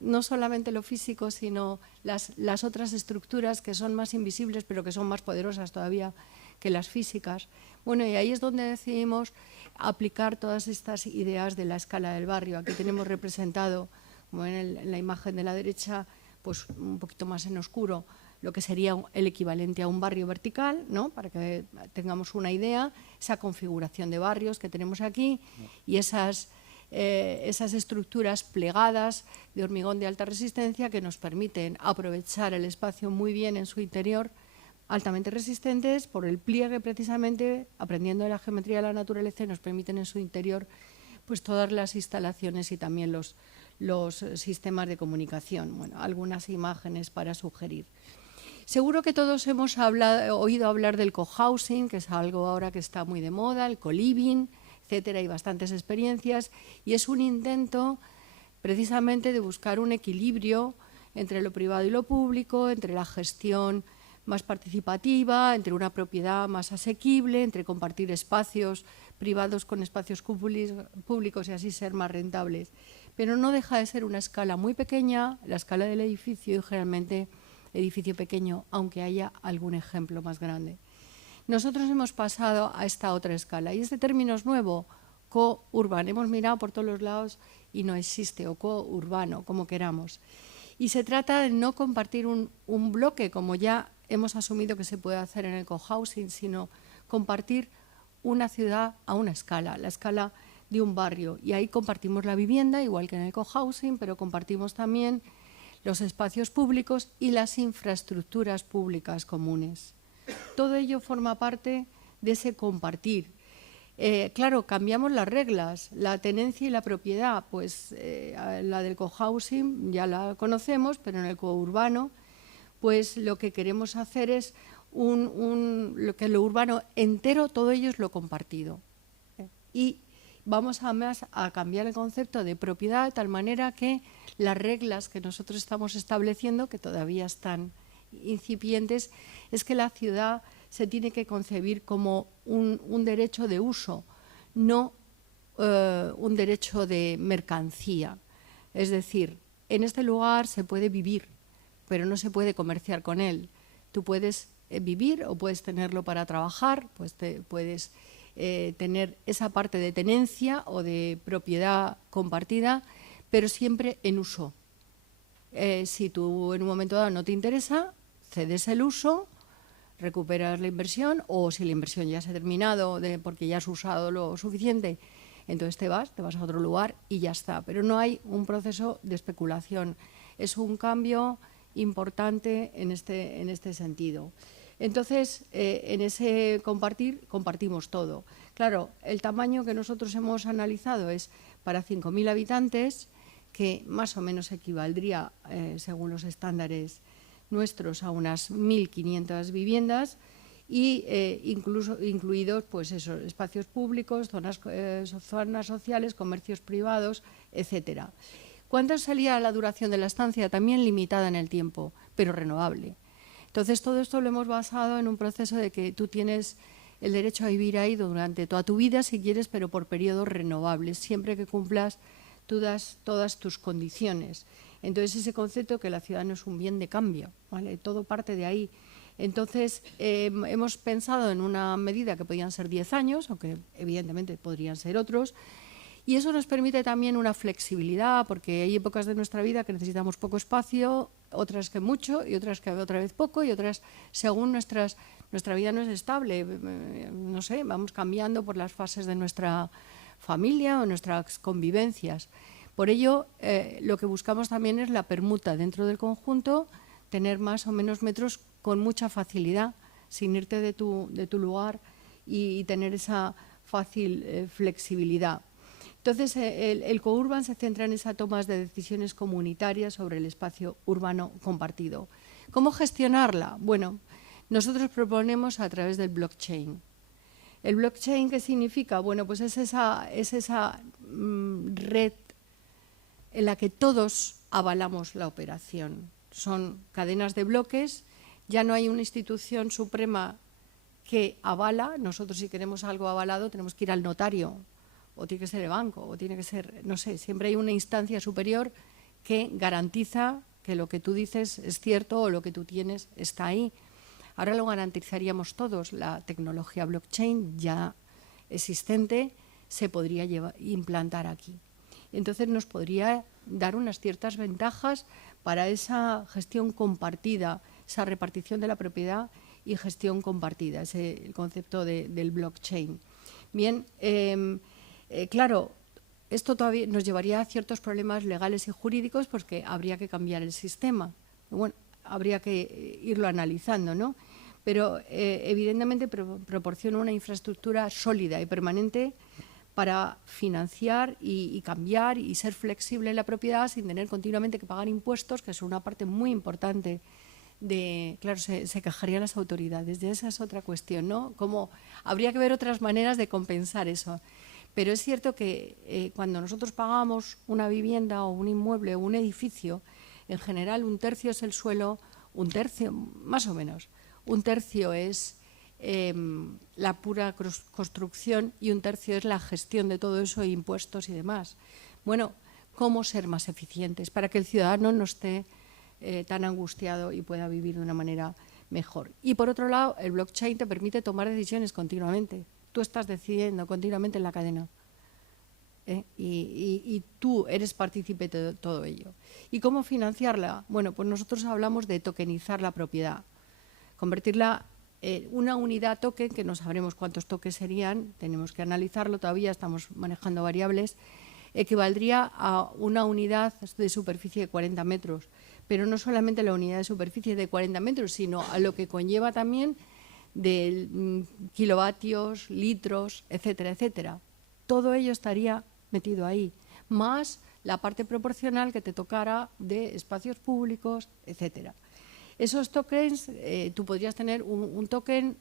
no solamente lo físico, sino las otras estructuras que son más invisibles, pero que son más poderosas todavía que las físicas. Bueno, y ahí es donde decidimos aplicar todas estas ideas de la escala del barrio. Aquí tenemos representado, como en la imagen de la derecha, pues un poquito más en oscuro, lo que sería el equivalente a un barrio vertical, ¿no? Para que tengamos una idea, esa configuración de barrios que tenemos aquí y esas estructuras plegadas de hormigón de alta resistencia que nos permiten aprovechar el espacio muy bien en su interior, altamente resistentes por el pliegue precisamente, aprendiendo de la geometría de la naturaleza, y nos permiten en su interior pues todas las instalaciones y también los sistemas de comunicación. Bueno, algunas imágenes para sugerir. Seguro que todos hemos oído hablar del cohousing, que es algo ahora que está muy de moda, el co-living, etcétera, hay bastantes experiencias y es un intento precisamente de buscar un equilibrio entre lo privado y lo público, entre la gestión más participativa, entre una propiedad más asequible, entre compartir espacios privados con espacios públicos y así ser más rentables. Pero no deja de ser una escala muy pequeña, la escala del edificio y generalmente edificio pequeño, aunque haya algún ejemplo más grande. Nosotros hemos pasado a esta otra escala y este término es nuevo, co-urban. Hemos mirado por todos los lados y no existe, o co-urbano, como queramos. Y se trata de no compartir un bloque, como ya hemos asumido que se puede hacer en el cohousing, sino compartir una ciudad a una escala, la escala de un barrio. Y ahí compartimos la vivienda, igual que en el cohousing, pero compartimos también los espacios públicos y las infraestructuras públicas comunes. Todo ello forma parte de ese compartir. Claro, cambiamos las reglas, la tenencia y la propiedad, pues la del cohousing ya la conocemos, pero en el courbano, pues lo que queremos hacer es lo urbano entero, todo ello es lo compartido. Y vamos además a cambiar el concepto de propiedad de tal manera que las reglas que nosotros estamos estableciendo, que todavía están incipientes, es que la ciudad se tiene que concebir como un derecho de uso, no un derecho de mercancía. Es decir, en este lugar se puede vivir, pero no se puede comerciar con él. Tú puedes vivir o puedes tenerlo para trabajar, pues puedes tener esa parte de tenencia o de propiedad compartida, pero siempre en uso. Si tú en un momento dado no te interesa, cedes el uso, recuperas la inversión, o si la inversión ya se ha terminado porque ya has usado lo suficiente, entonces te vas a otro lugar y ya está. Pero no hay un proceso de especulación. Es un cambio importante en este sentido. Entonces, en ese compartimos todo. Claro, el tamaño que nosotros hemos analizado es para 5.000 habitantes, que más o menos equivaldría, según los estándares nuestros, a unas 1.500 viviendas, y incluidos pues esos espacios públicos, zonas sociales, comercios privados, etcétera. ¿Cuánto sería la duración de la estancia? También limitada en el tiempo, pero renovable. Entonces, todo esto lo hemos basado en un proceso de que tú tienes el derecho a vivir ahí durante toda tu vida, si quieres, pero por periodos renovables, siempre que cumplas todas tus condiciones. Entonces, ese concepto que la ciudad no es un bien de cambio, ¿vale? Todo parte de ahí. Entonces, hemos pensado en una medida que podían ser 10 años, aunque evidentemente podrían ser otros, y eso nos permite también una flexibilidad, porque hay épocas de nuestra vida que necesitamos poco espacio, otras que mucho, y otras que otra vez poco, y otras según nuestra vida no es estable. No sé, vamos cambiando por las fases de nuestra familia o nuestras convivencias. Por ello, lo que buscamos también es la permuta dentro del conjunto, tener más o menos metros con mucha facilidad, sin irte de tu lugar y tener esa fácil flexibilidad. Entonces, el courban se centra en esa toma de decisiones comunitarias sobre el espacio urbano compartido. ¿Cómo gestionarla? Bueno, nosotros proponemos a través del blockchain. ¿El blockchain qué significa? Bueno, pues es esa red en la que todos avalamos la operación. Son cadenas de bloques, ya no hay una institución suprema que avala. Nosotros, si queremos algo avalado, tenemos que ir al notario, o tiene que ser el banco, o tiene que ser, no sé, siempre hay una instancia superior que garantiza que lo que tú dices es cierto o lo que tú tienes está ahí. Ahora lo garantizaríamos todos. La tecnología blockchain ya existente se podría implantar aquí. Entonces nos podría dar unas ciertas ventajas para esa gestión compartida, esa repartición de la propiedad y gestión compartida, ese el concepto del blockchain. Bien, claro, esto todavía nos llevaría a ciertos problemas legales y jurídicos porque habría que cambiar el sistema. Bueno, habría que irlo analizando, ¿no? Pero evidentemente proporciona una infraestructura sólida y permanente para financiar y cambiar y ser flexible en la propiedad sin tener continuamente que pagar impuestos, que es una parte muy importante de, claro, se quejarían las autoridades, y esa es otra cuestión, ¿no? Como habría que ver otras maneras de compensar eso. Pero es cierto que cuando nosotros pagamos una vivienda o un inmueble o un edificio, en general 1/3 es el suelo, 1/3 más o menos, 1/3 es la pura construcción y 1/3 es la gestión de todo eso, impuestos y demás. Bueno, ¿cómo ser más eficientes para que el ciudadano no esté tan angustiado y pueda vivir de una manera mejor? Y por otro lado, el blockchain te permite tomar decisiones continuamente. Tú estás decidiendo continuamente en la cadena. Y tú eres partícipe de todo ello. ¿Y cómo financiarla? Bueno, pues nosotros hablamos de tokenizar la propiedad, convertirla en una unidad token, que no sabremos cuántos tokens serían, tenemos que analizarlo todavía, estamos manejando variables, equivaldría a una unidad de superficie de 40 metros, pero no solamente la unidad de superficie de 40 metros, sino a lo que conlleva también de kilovatios, litros, etcétera, etcétera. Todo ello estaría metido ahí, más la parte proporcional que te tocara de espacios públicos, etcétera. Esos tokens, tú podrías tener un token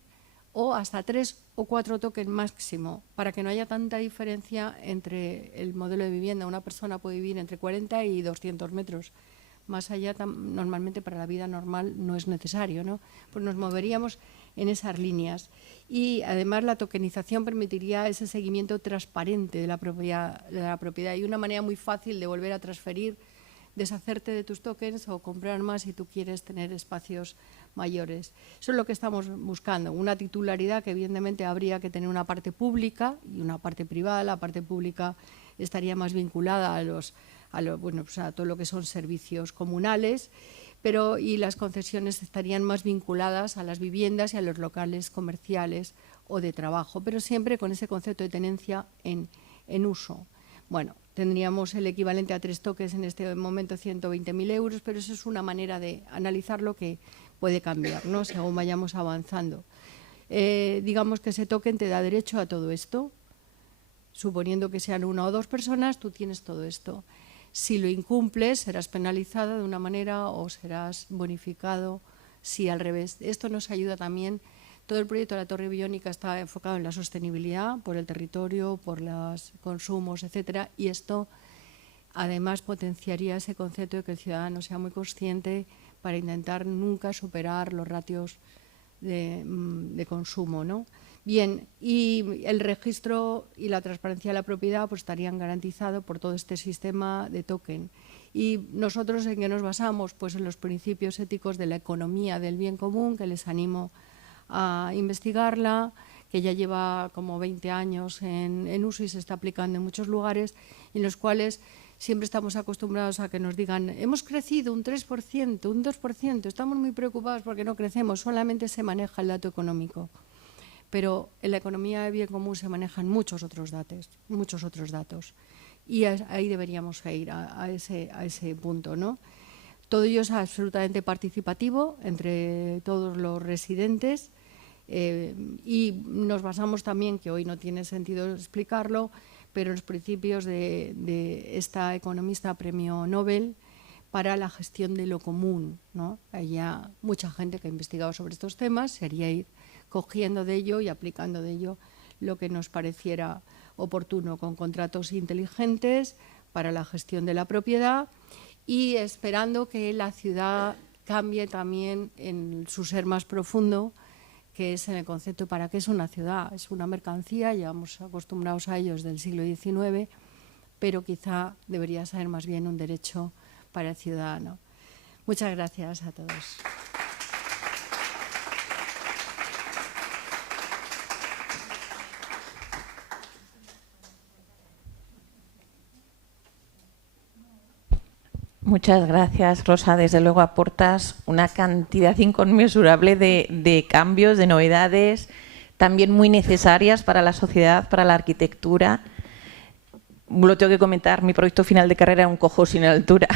o hasta 3 o 4 tokens máximo, para que no haya tanta diferencia entre el modelo de vivienda. Una persona puede vivir entre 40 y 200 metros. Más allá, normalmente para la vida normal no es necesario, ¿no? Pues nos moveríamos en esas líneas. Y además la tokenización permitiría ese seguimiento transparente de la propiedad y una manera muy fácil de volver a transferir deshacerte de tus tokens o comprar más si tú quieres tener espacios mayores. Eso es lo que estamos buscando, una titularidad que evidentemente habría que tener una parte pública y una parte privada. La parte pública estaría más vinculada a todo lo que son servicios comunales, y las concesiones estarían más vinculadas a las viviendas y a los locales comerciales o de trabajo, pero siempre con ese concepto de tenencia en uso. Bueno, tendríamos el equivalente a 3 tokens en este momento, 120.000 euros, pero eso es una manera de analizarlo que puede cambiar, ¿no?, según vayamos avanzando. Digamos que ese token te da derecho a todo esto. Suponiendo que sean 1 o 2 personas, tú tienes todo esto. Si lo incumples, serás penalizado de una manera o serás bonificado si al revés. Esto nos ayuda también. Todo el proyecto de la Torre Biónica está enfocado en la sostenibilidad, por el territorio, por los consumos, etcétera, y esto además potenciaría ese concepto de que el ciudadano sea muy consciente para intentar nunca superar los ratios de consumo, ¿no? Bien, y el registro y la transparencia de la propiedad pues estarían garantizados por todo este sistema de token. ¿Y nosotros en qué nos basamos? Pues en los principios éticos de la economía del bien común, que les animo a investigarla, que ya lleva como 20 años en uso y se está aplicando en muchos lugares, en los cuales siempre estamos acostumbrados a que nos digan hemos crecido un 3%, un 2%, estamos muy preocupados porque no crecemos, solamente se maneja el dato económico. Pero en la economía de bien común se manejan muchos otros datos. Y ahí deberíamos ir a ese punto, ¿no? Todo ello es absolutamente participativo entre todos los residentes y nos basamos también, que hoy no tiene sentido explicarlo, pero en los principios de esta economista premio Nobel para la gestión de lo común, ¿no? Hay ya mucha gente que ha investigado sobre estos temas, sería ir cogiendo de ello y aplicando de ello lo que nos pareciera oportuno, con contratos inteligentes para la gestión de la propiedad y esperando que la ciudad cambie también en su ser más profundo, que es en el concepto para qué es una ciudad. Es una mercancía, llevamos acostumbrados a ellos del siglo XIX, pero quizá debería ser más bien un derecho para el ciudadano. Muchas gracias a todos. Muchas gracias, Rosa. Desde luego aportas una cantidad inconmensurable de cambios, de novedades, también muy necesarias para la sociedad, para la arquitectura. Lo tengo que comentar, mi proyecto final de carrera era un cojo sin altura.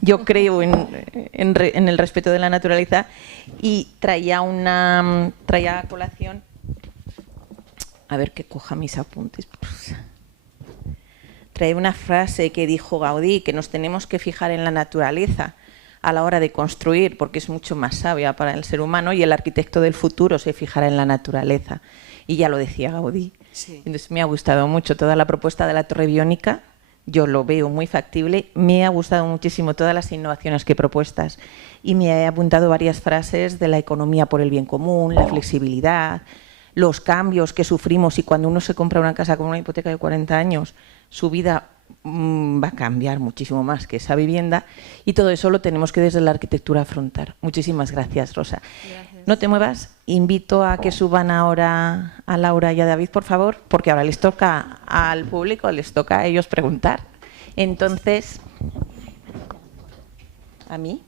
Yo creo en el respeto de la naturaleza y traía a colación, a ver que coja mis apuntes. Trae una frase que dijo Gaudí, que nos tenemos que fijar en la naturaleza a la hora de construir, porque es mucho más sabia para el ser humano y el arquitecto del futuro se fijará en la naturaleza. Y ya lo decía Gaudí. Sí. Entonces me ha gustado mucho toda la propuesta de la Torre Biónica, yo lo veo muy factible, me ha gustado muchísimo todas las innovaciones que he propuestas y me he apuntado varias frases de la economía por el bien común, la flexibilidad, los cambios que sufrimos y cuando uno se compra una casa con una hipoteca de 40 años, su vida va a cambiar muchísimo más que esa vivienda y todo eso lo tenemos que desde la arquitectura afrontar. Muchísimas gracias, Rosa. Gracias. No te muevas, invito a que suban ahora a Laura y a David, por favor, porque ahora les toca al público, les toca a ellos preguntar. Entonces, ¿a mí?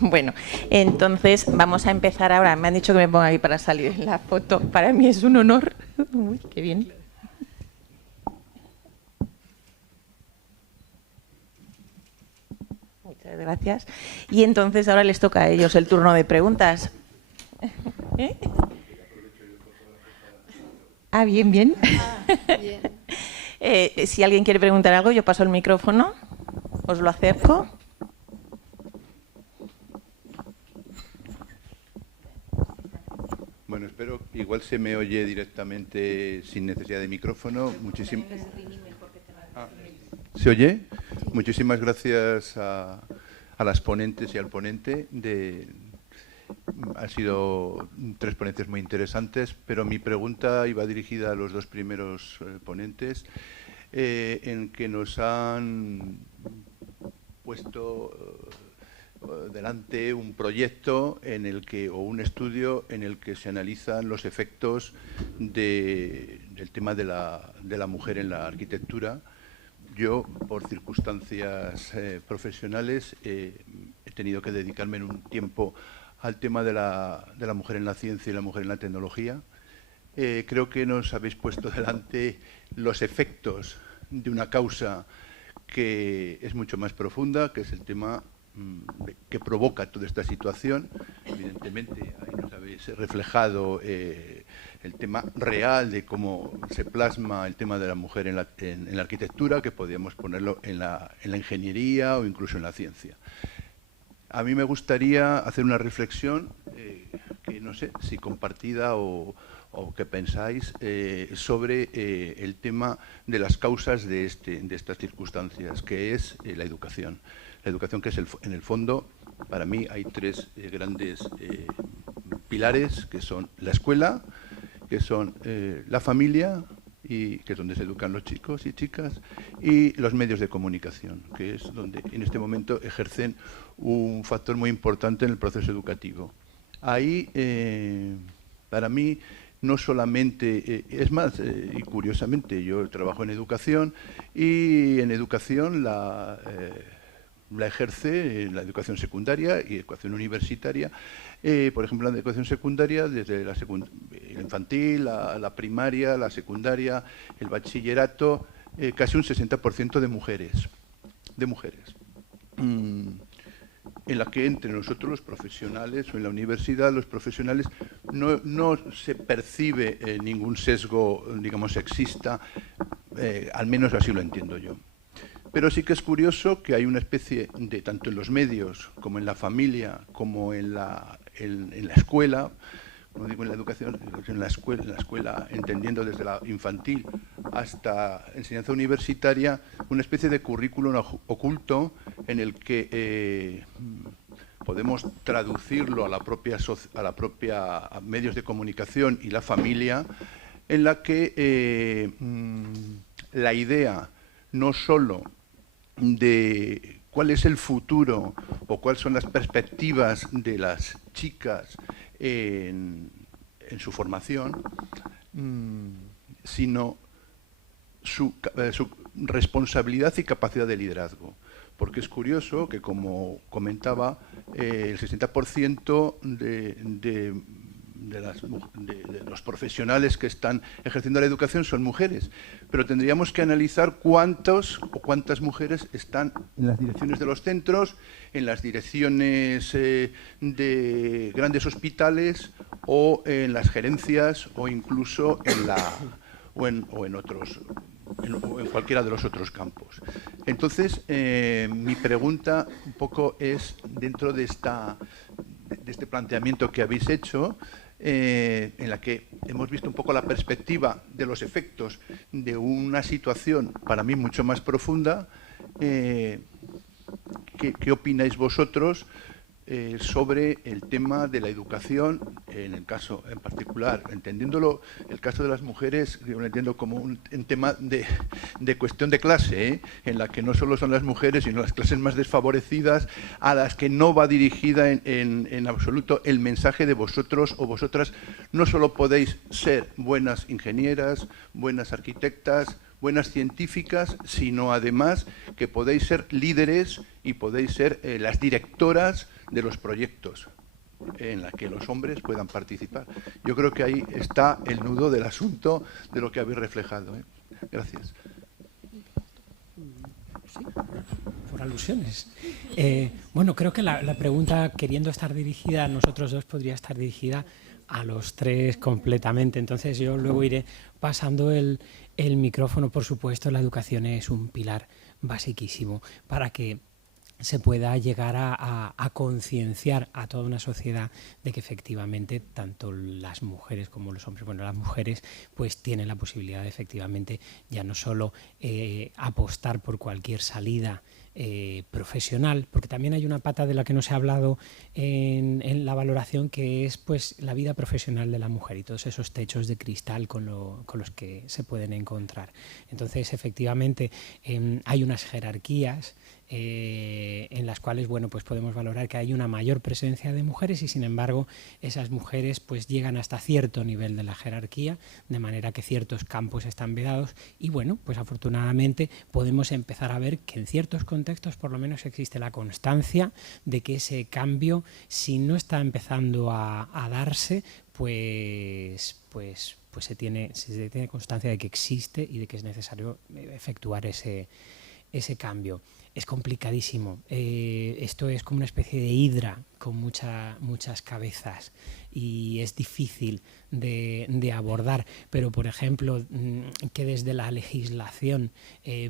Bueno, entonces vamos a empezar ahora. Me han dicho que me ponga aquí para salir en la foto. Para mí es un honor. Uy, qué bien. Muchas gracias. Y entonces ahora les toca a ellos el turno de preguntas. ¿Eh? Ah, bien, bien. Bien. Si alguien quiere preguntar algo, yo paso el micrófono. Os lo acerco. Bueno, espero, igual se me oye directamente sin necesidad de micrófono. ¿Se oye? Muchísimas gracias a las ponentes y al ponente. Han sido 3 ponencias muy interesantes, pero mi pregunta iba dirigida a los 2 primeros ponentes, en que nos han puesto delante un proyecto en el que, o un estudio en el que se analizan los efectos del tema de la mujer en la arquitectura. Yo, por circunstancias profesionales, he tenido que dedicarme en un tiempo al tema de la mujer en la ciencia y la mujer en la tecnología. Creo que nos habéis puesto delante los efectos de una causa que es mucho más profunda, que es el tema que provoca toda esta situación. Evidentemente, ahí nos habéis reflejado el tema real de cómo se plasma el tema de la mujer en la arquitectura, que podríamos ponerlo en la ingeniería o incluso en la ciencia. A mí me gustaría hacer una reflexión, que no sé si compartida o qué pensáis, sobre el tema de las causas de estas circunstancias, que es la educación. La educación, que es en el fondo, para mí hay tres grandes pilares, que son la escuela, que son la familia, y que es donde se educan los chicos y chicas, y los medios de comunicación, que es donde en este momento ejercen un factor muy importante en el proceso educativo. Ahí, para mí, no solamente, es más, y curiosamente, yo trabajo en educación, y en educación la ejerce la educación secundaria y educación universitaria. Por ejemplo, la educación secundaria, desde la infantil, la primaria, la secundaria, el bachillerato, casi un 60% de mujeres. En la que entre nosotros, los profesionales, o en la universidad, los profesionales, no se percibe ningún sesgo, digamos, sexista, al menos así lo entiendo yo. Pero sí que es curioso que hay una especie de, tanto en los medios, como en la familia, como en la escuela, como digo, en la educación, en la escuela, entendiendo desde la infantil hasta enseñanza universitaria, una especie de currículum oculto en el que podemos traducirlo a la propia medios de comunicación y la familia, en la que la idea no solo de cuál es el futuro o cuáles son las perspectivas de las chicas en su formación, sino su responsabilidad y capacidad de liderazgo. Porque es curioso que, como comentaba, el 60% de los profesionales que están ejerciendo la educación son mujeres, pero tendríamos que analizar cuántas mujeres están en las direcciones de los centros, en las direcciones de grandes hospitales, o en las gerencias, o incluso en cualquiera de los otros campos. Entonces, mi pregunta un poco es, dentro de este planteamiento que habéis hecho, en la que hemos visto un poco la perspectiva de los efectos de una situación para mí mucho más profunda, ¿qué opináis vosotros sobre el tema de la educación, en el caso en particular, entendiéndolo, el caso de las mujeres, yo lo entiendo como un tema de cuestión de clase, en la que no solo son las mujeres, sino las clases más desfavorecidas, a las que no va dirigida en absoluto el mensaje de vosotros o vosotras. No solo podéis ser buenas ingenieras, buenas arquitectas, buenas científicas, sino además que podéis ser líderes y podéis ser las directoras de los proyectos en la que los hombres puedan participar. Yo creo que ahí está el nudo del asunto de lo que habéis reflejado. Gracias. Sí, por alusiones. Bueno, creo que la pregunta, queriendo estar dirigida a nosotros dos, podría estar dirigida a los tres completamente. Entonces yo luego iré pasando el micrófono. Por supuesto, la educación es un pilar basiquísimo para que se pueda llegar a concienciar a toda una sociedad de que efectivamente tanto las mujeres como los hombres, bueno, las mujeres pues tienen la posibilidad de efectivamente ya no solo apostar por cualquier salida profesional, porque también hay una pata de la que no se ha hablado en la valoración, que es pues la vida profesional de la mujer y todos esos techos de cristal con los que se pueden encontrar. Entonces, efectivamente, hay unas jerarquías en las cuales, bueno, pues podemos valorar que hay una mayor presencia de mujeres y, sin embargo, esas mujeres pues llegan hasta cierto nivel de la jerarquía, de manera que ciertos campos están vedados y, bueno, pues afortunadamente podemos empezar a ver que en ciertos contextos por lo menos existe la constancia de que ese cambio, si no está empezando a darse, pues se tiene constancia de que existe y de que es necesario efectuar ese cambio. Es complicadísimo. Esto es como una especie de hidra con muchas cabezas y es difícil de abordar, pero por ejemplo que desde la legislación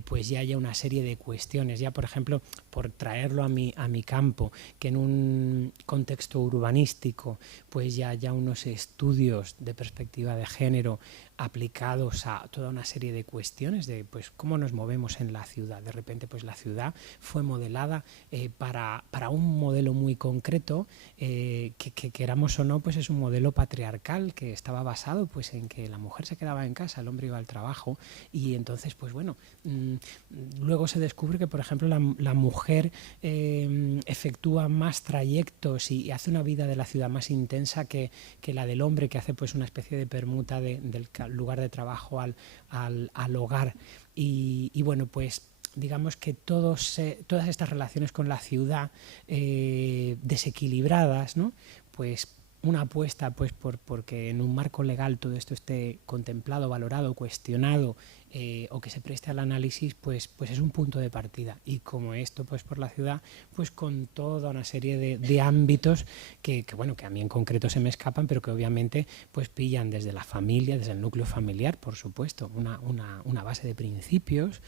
pues ya haya una serie de cuestiones, ya por ejemplo por traerlo a mi campo, que en un contexto urbanístico pues ya haya unos estudios de perspectiva de género aplicados a toda una serie de cuestiones de pues cómo nos movemos en la ciudad. De repente pues la ciudad fue modelada para un modelo muy concreto que queramos o no pues es un modelo patriarcal que estaba basado pues en que la mujer se quedaba en casa, el hombre iba al trabajo y entonces pues bueno, luego se descubre que por ejemplo la mujer efectúa más trayectos y hace una vida de la ciudad más intensa que la del hombre, que hace pues una especie de permuta del lugar de trabajo al hogar y bueno pues digamos que todas estas relaciones con la ciudad desequilibradas, ¿no? Pues una apuesta pues porque en un marco legal todo esto esté contemplado, valorado, cuestionado o que se preste al análisis, pues es un punto de partida. Y como esto pues por la ciudad, pues con toda una serie de ámbitos que bueno, que a mí en concreto se me escapan, pero que obviamente pues pillan desde la familia, desde el núcleo familiar, por supuesto, una base de principios,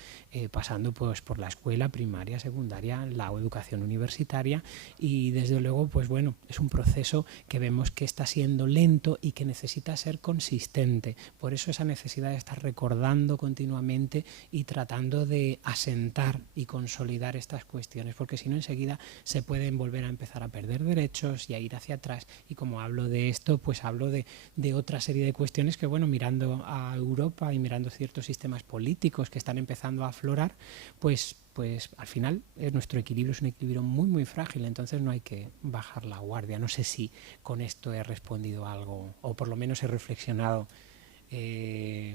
pasando pues por la escuela primaria, secundaria, la educación universitaria y desde luego pues bueno, es un proceso que vemos que está siendo lento y que necesita ser consistente. Por eso esa necesidad de estar recordando continuamente y tratando de asentar y consolidar estas cuestiones, porque si no enseguida se pueden volver a empezar a perder derechos y a ir hacia atrás. Y como hablo de esto, pues hablo de otra serie de cuestiones que, bueno, mirando a Europa y mirando ciertos sistemas políticos que están empezando a aflorar, pues al final nuestro equilibrio es un equilibrio muy muy frágil, entonces no hay que bajar la guardia. No sé si con esto he respondido algo o por lo menos he reflexionado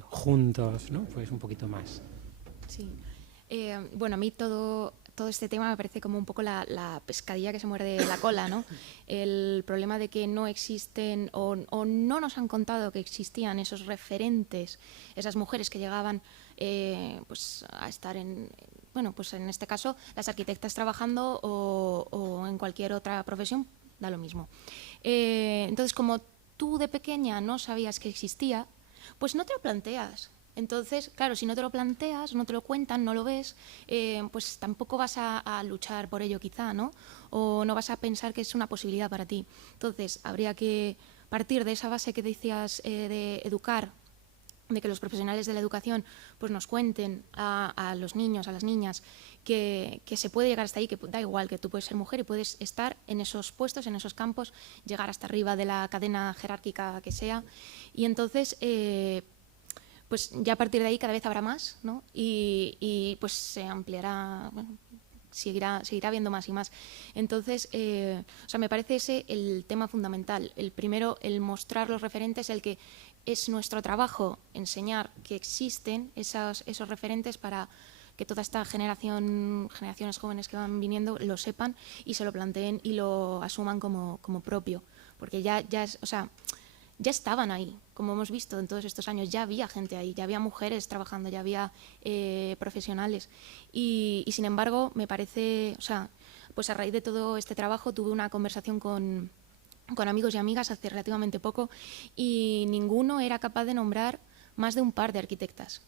juntos, ¿no? Pues un poquito más. Sí. Bueno, a mí todo este tema me parece como un poco la pescadilla que se muerde la cola, ¿no? El problema de que no existen o no nos han contado que existían esos referentes, esas mujeres que llegaban pues a estar bueno, pues en este caso las arquitectas trabajando o en cualquier otra profesión, da lo mismo. Entonces, como tú de pequeña no sabías que existía, pues no te lo planteas. Entonces, claro, si no te lo planteas, no te lo cuentan, no lo ves, pues tampoco vas a luchar por ello quizá, ¿no? O no vas a pensar que es una posibilidad para ti. Entonces, habría que partir de esa base que decías de educar, de que los profesionales de la educación pues nos cuenten a los niños, a las niñas, que se puede llegar hasta ahí, que da igual, que tú puedes ser mujer y puedes estar en esos puestos, en esos campos, llegar hasta arriba de la cadena jerárquica que sea. Y entonces, pues ya a partir de ahí cada vez habrá más, ¿no? Y pues se ampliará, bueno, seguirá habiendo más y más. Entonces, o sea, me parece ese el tema fundamental. El primero, el mostrar los referentes, el que es nuestro trabajo enseñar que existen esos referentes para que toda esta generaciones jóvenes que van viniendo lo sepan y se lo planteen y lo asuman como propio. Porque ya estaban ahí, como hemos visto en todos estos años, ya había gente ahí, ya había mujeres trabajando, ya había profesionales. Y sin embargo, me parece, o sea, pues a raíz de todo este trabajo tuve una conversación con amigos y amigas hace relativamente poco y ninguno era capaz de nombrar más de un par de arquitectas.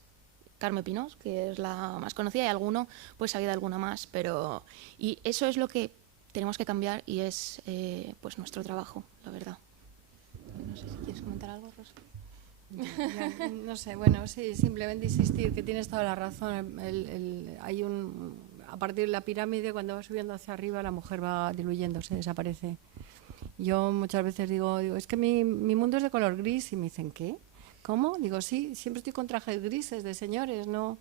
Carme Pinós, que es la más conocida, y alguno, pues sabía de alguna más, pero... Y eso es lo que tenemos que cambiar y es pues nuestro trabajo, la verdad. No sé si quieres comentar algo, Rosa. Ya, no sé, bueno, sí, simplemente insistir que tienes toda la razón. Hay a partir de la pirámide, cuando va subiendo hacia arriba, la mujer va diluyéndose, desaparece. Yo muchas veces digo, es que mi mundo es de color gris y me dicen, ¿qué? ¿Cómo? Digo, sí, siempre estoy con trajes grises de señores, ¿no?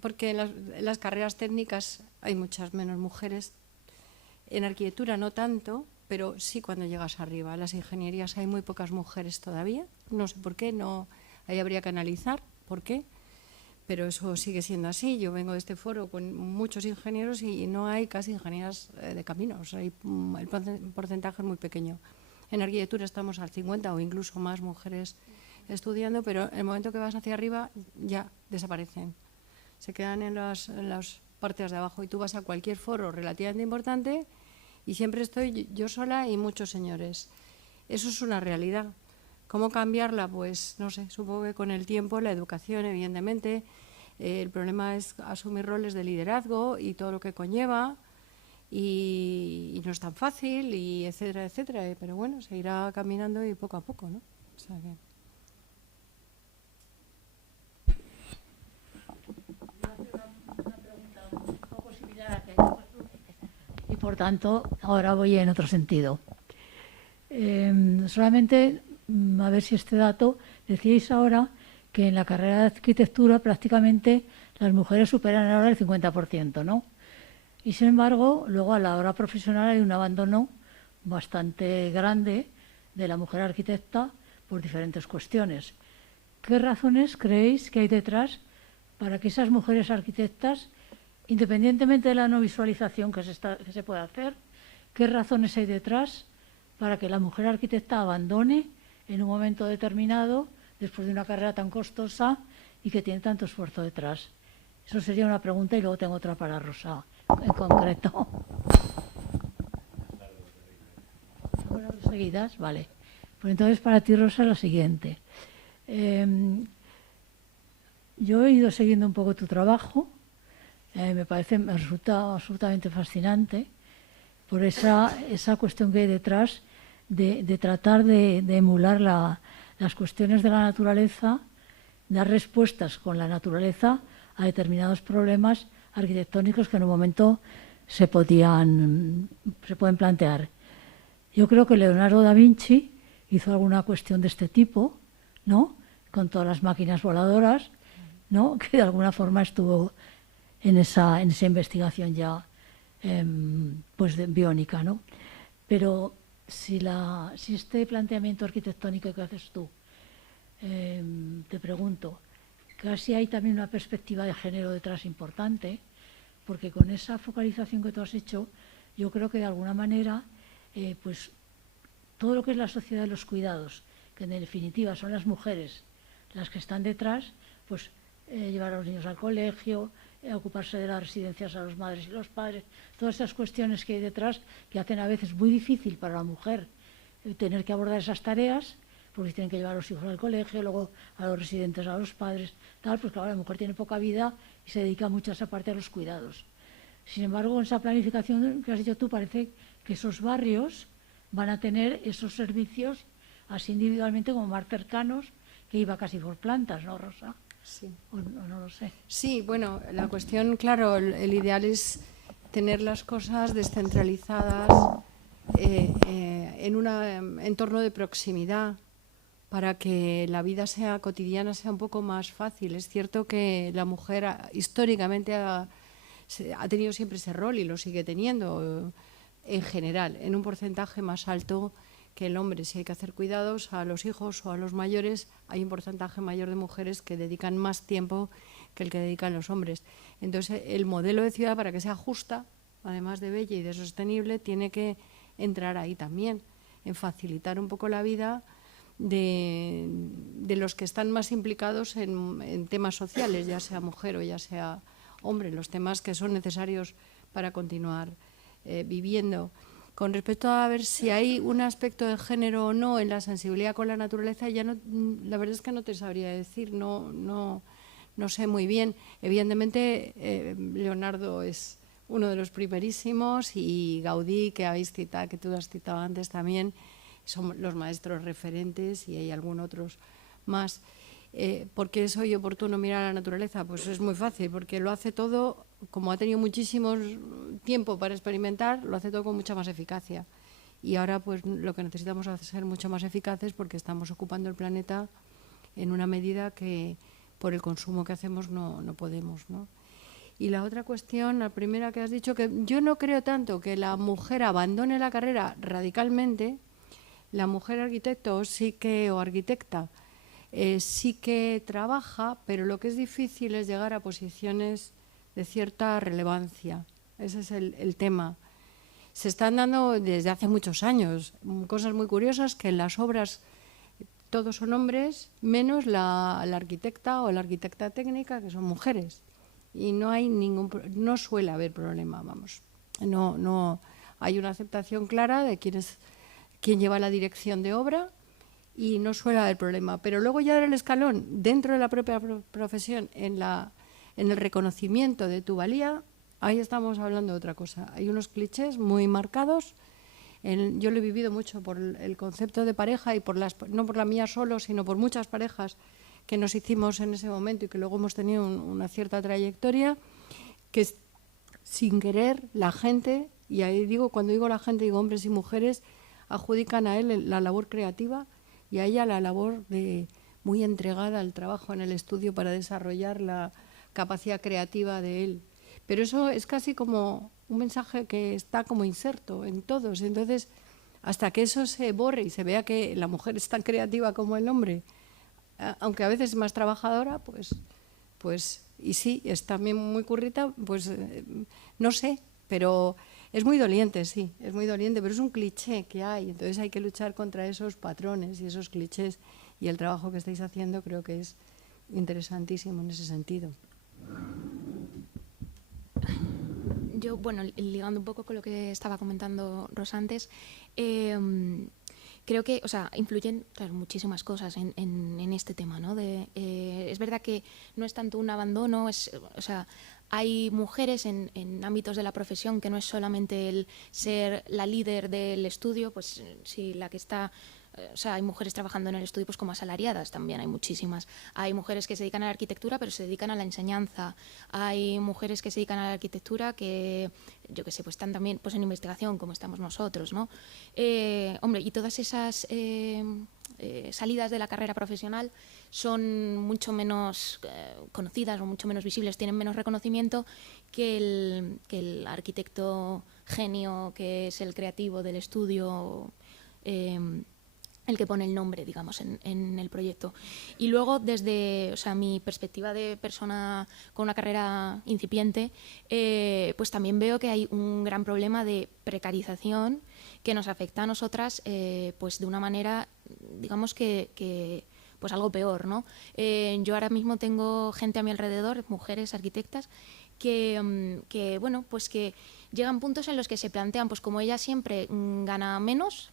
porque en las carreras técnicas hay muchas menos mujeres. En arquitectura no tanto, pero sí cuando llegas arriba. En las ingenierías hay muy pocas mujeres todavía. No sé por qué, ahí habría que analizar por qué, pero eso sigue siendo así. Yo vengo de este foro con muchos ingenieros y no hay casi ingenieras de caminos. El porcentaje es muy pequeño. En arquitectura estamos al 50 o incluso más mujeres estudiando, pero en el momento que vas hacia arriba ya desaparecen. Se quedan en las partes de abajo y tú vas a cualquier foro relativamente importante y siempre estoy yo sola y muchos señores. Eso es una realidad. ¿Cómo cambiarla? Pues no sé, supongo que con el tiempo, la educación, evidentemente. El problema es asumir roles de liderazgo y todo lo que conlleva y no es tan fácil y etcétera, etcétera. Pero bueno, se irá caminando y poco a poco, ¿no? O sea que... Y por tanto, ahora voy en otro sentido. Solamente, a ver si este dato, decíais ahora que en la carrera de arquitectura prácticamente las mujeres superan ahora el 50%, ¿no? Y sin embargo, luego a la hora profesional hay un abandono bastante grande de la mujer arquitecta por diferentes cuestiones. ¿Qué razones creéis que hay detrás para que esas mujeres arquitectas, independientemente de la no visualización que se puede hacer, qué razones hay detrás para que la mujer arquitecta abandone en un momento determinado, después de una carrera tan costosa y que tiene tanto esfuerzo detrás? Eso sería una pregunta y luego tengo otra para Rosa, en concreto. ¿Algunas dos seguidas? Vale. Pues entonces para ti, Rosa, la siguiente. Yo he ido siguiendo un poco tu trabajo. Me resulta absolutamente fascinante por esa cuestión que hay detrás de tratar de emular las cuestiones de la naturaleza, dar respuestas con la naturaleza a determinados problemas arquitectónicos que en un momento se pueden plantear. Yo creo que Leonardo da Vinci hizo alguna cuestión de este tipo, ¿no? Con todas las máquinas voladoras, ¿no? Que de alguna forma estuvo en esa investigación ya pues biónica, ¿no? Pero si este planteamiento arquitectónico que haces tú, te pregunto, casi hay también una perspectiva de género detrás importante, porque con esa focalización que tú has hecho, yo creo que de alguna manera, pues todo lo que es la sociedad de los cuidados, que en definitiva son las mujeres las que están detrás, pues llevar a los niños al colegio, ocuparse de las residencias a las madres y los padres, todas esas cuestiones que hay detrás que hacen a veces muy difícil para la mujer tener que abordar esas tareas, porque tienen que llevar a los hijos al colegio, luego a los residentes, a los padres, tal, pues claro, la mujer tiene poca vida y se dedica mucho a esa parte de los cuidados. Sin embargo, en esa planificación que has dicho tú, parece que esos barrios van a tener esos servicios así individualmente como más cercanos, que iba casi por plantas, ¿no, Rosa? Sí. O no lo sé. Sí, bueno, la cuestión, claro, el ideal es tener las cosas descentralizadas en un entorno de proximidad para que la vida sea cotidiana, sea un poco más fácil. Es cierto que la mujer históricamente ha tenido siempre ese rol y lo sigue teniendo en general, en un porcentaje más alto que el hombre. Si hay que hacer cuidados a los hijos o a los mayores, hay un porcentaje mayor de mujeres que dedican más tiempo que el que dedican los hombres. Entonces, el modelo de ciudad, para que sea justa, además de bella y de sostenible, tiene que entrar ahí también, en facilitar un poco la vida de los que están más implicados en temas sociales, ya sea mujer o ya sea hombre, los temas que son necesarios para continuar viviendo. Con respecto a ver si hay un aspecto de género o no en la sensibilidad con la naturaleza, ya no, la verdad es que no te sabría decir, no sé muy bien. Evidentemente, Leonardo es uno de los primerísimos y Gaudí, que tú has citado antes también, son los maestros referentes y hay algunos otros más. ¿Por qué es hoy oportuno mirar a la naturaleza? Pues es muy fácil, porque lo hace todo, como ha tenido muchísimo tiempo para experimentar, lo hace todo con mucha más eficacia. Y ahora pues lo que necesitamos es ser mucho más eficaces porque estamos ocupando el planeta en una medida que por el consumo que hacemos no podemos, ¿no? Y la otra cuestión, la primera que has dicho, que yo no creo tanto que la mujer abandone la carrera radicalmente. La mujer arquitecto o arquitecta sí que trabaja, pero lo que es difícil es llegar a posiciones de cierta relevancia. Ese es el tema. Se están dando desde hace muchos años cosas muy curiosas, que en las obras todos son hombres, menos la arquitecta o la arquitecta técnica, que son mujeres. Y no suele haber problema, vamos. No hay una aceptación clara de quién lleva la dirección de obra y no suele haber problema. Pero luego ya el escalón dentro de la propia profesión, en el reconocimiento de tu valía, ahí estamos hablando de otra cosa. Hay unos clichés muy marcados. Yo lo he vivido mucho por el concepto de pareja y no por la mía solo, sino por muchas parejas que nos hicimos en ese momento y que luego hemos tenido una cierta trayectoria, que sin querer la gente, y ahí cuando digo la gente, digo hombres y mujeres, adjudican a él la labor creativa y a ella la labor muy entregada al trabajo en el estudio para desarrollar la capacidad creativa de él. Pero eso es casi como un mensaje que está como inserto en todos. Entonces, hasta que eso se borre y se vea que la mujer es tan creativa como el hombre, aunque a veces es más trabajadora, pues y sí, es también muy currita, pues no sé, pero es muy doliente, sí, es muy doliente, pero es un cliché que hay. Entonces hay que luchar contra esos patrones y esos clichés, y el trabajo que estáis haciendo creo que es interesantísimo en ese sentido. Yo, bueno, ligando un poco con lo que estaba comentando Rosa antes, creo que, influyen, claro, muchísimas cosas en este tema, ¿no? Es verdad que no es tanto un abandono, hay mujeres en ámbitos de la profesión que no es solamente el ser la líder del estudio, pues sí, la que está... hay mujeres trabajando en el estudio pues como asalariadas también, hay muchísimas. Hay mujeres que se dedican a la arquitectura pero se dedican a la enseñanza. Hay mujeres que se dedican a la arquitectura que, yo qué sé, pues están también pues en investigación como estamos nosotros, ¿no? Hombre, y todas esas salidas de la carrera profesional son mucho menos conocidas o mucho menos visibles, tienen menos reconocimiento que el arquitecto genio, que es el creativo del estudio, el que pone el nombre, digamos, en el proyecto. Y luego, desde mi perspectiva de persona con una carrera incipiente, pues también veo que hay un gran problema de precarización que nos afecta a nosotras pues de una manera, digamos que pues algo peor, ¿no? Yo ahora mismo tengo gente a mi alrededor, mujeres arquitectas, que bueno, pues que llegan puntos en los que se plantean, pues como ella siempre gana menos,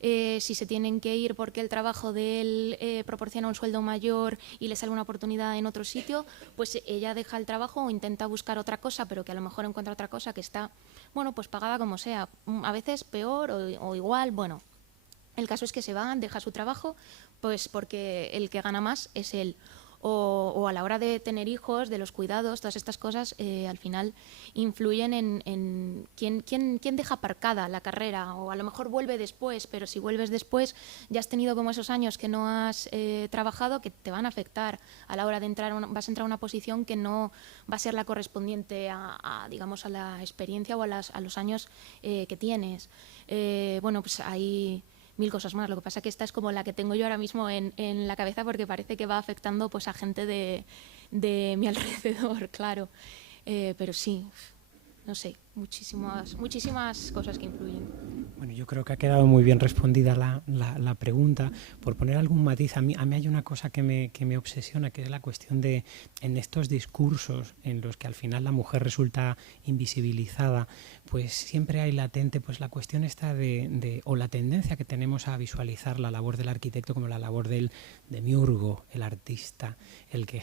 si se tienen que ir porque el trabajo de él proporciona un sueldo mayor y le sale una oportunidad en otro sitio, pues ella deja el trabajo o intenta buscar otra cosa, pero que a lo mejor encuentra otra cosa que está, bueno, pues pagada como sea, a veces peor o igual, bueno. El caso es que se van, deja su trabajo, pues porque el que gana más es él. O a la hora de tener hijos, de los cuidados, todas estas cosas, al final influyen en quién deja aparcada la carrera, o a lo mejor vuelve después, pero si vuelves después ya has tenido como esos años que no has trabajado, que te van a afectar a la hora de vas a entrar a una posición que no va a ser la correspondiente digamos, a la experiencia o a los años que tienes. Bueno, pues hay mil cosas más. Lo que pasa es que esta es como la que tengo yo ahora mismo en la cabeza, porque parece que va afectando pues a gente de mi alrededor, claro. Pero sí, no sé, muchísimas cosas que influyen. Bueno, yo creo que ha quedado muy bien respondida la pregunta. Por poner algún matiz, a mí hay una cosa que me obsesiona, que es la cuestión de, en estos discursos en los que al final la mujer resulta invisibilizada, pues siempre hay latente pues la cuestión esta o la tendencia que tenemos a visualizar la labor del arquitecto como la labor del demiurgo, el artista, el que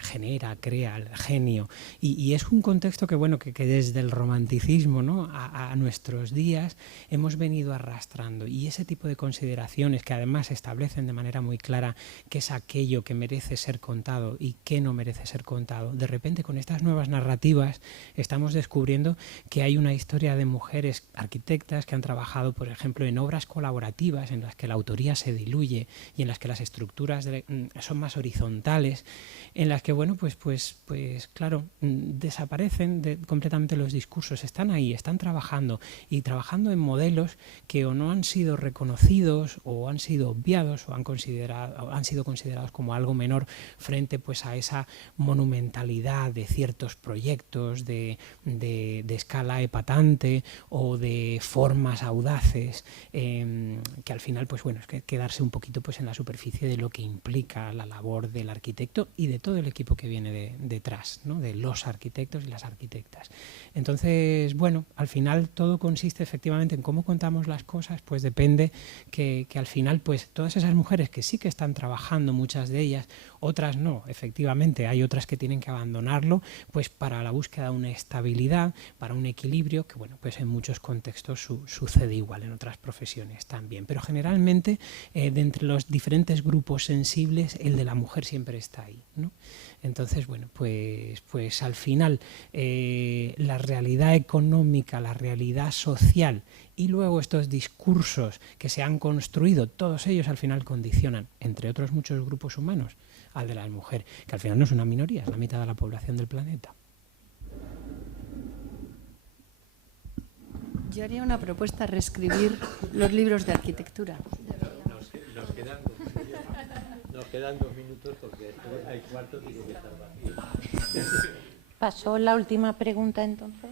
genera, crea, el genio. Y es un contexto que, bueno, que desde el romanticismo, ¿no?, a nuestros días hemos venido arrastrando, y ese tipo de consideraciones que además establecen de manera muy clara qué es aquello que merece ser contado y qué no merece ser contado, de repente con estas nuevas narrativas estamos descubriendo que hay una historia de mujeres arquitectas que han trabajado, por ejemplo, en obras colaborativas en las que la autoría se diluye y en las que las estructuras son más horizontales, en las que, bueno, pues claro, desaparecen completamente los discursos, están ahí, están trabajando y trabajando en modelos que o no han sido reconocidos o han sido obviados o han sido considerados como algo menor frente pues a esa monumentalidad de ciertos proyectos de escala epatante o de formas audaces, que al final pues bueno, es que quedarse un poquito pues en la superficie de lo que implica la labor del arquitecto y de todo el equipo que viene detrás, ¿no? De los arquitectos y las arquitectas. Entonces, bueno, al final todo consiste efectivamente en cómo contamos las cosas, pues depende que al final pues todas esas mujeres que sí que están trabajando, muchas de ellas, otras no, efectivamente, hay otras que tienen que abandonarlo pues para la búsqueda de una estabilidad, para un equilibrio, que bueno, pues en muchos contextos sucede igual, en otras profesiones también, pero generalmente de entre los diferentes grupos sensibles el de la mujer siempre está ahí, ¿no? Entonces, bueno, pues al final la realidad económica, la realidad social y luego estos discursos que se han construido, todos ellos al final condicionan, entre otros muchos grupos humanos, al de la mujer, que al final no es una minoría, es la mitad de la población del planeta. Yo haría una propuesta, reescribir los libros de arquitectura. Nos quedan 2 minutos porque hay cuarto y tiene que estar vacío. ¿Pasó la última pregunta entonces?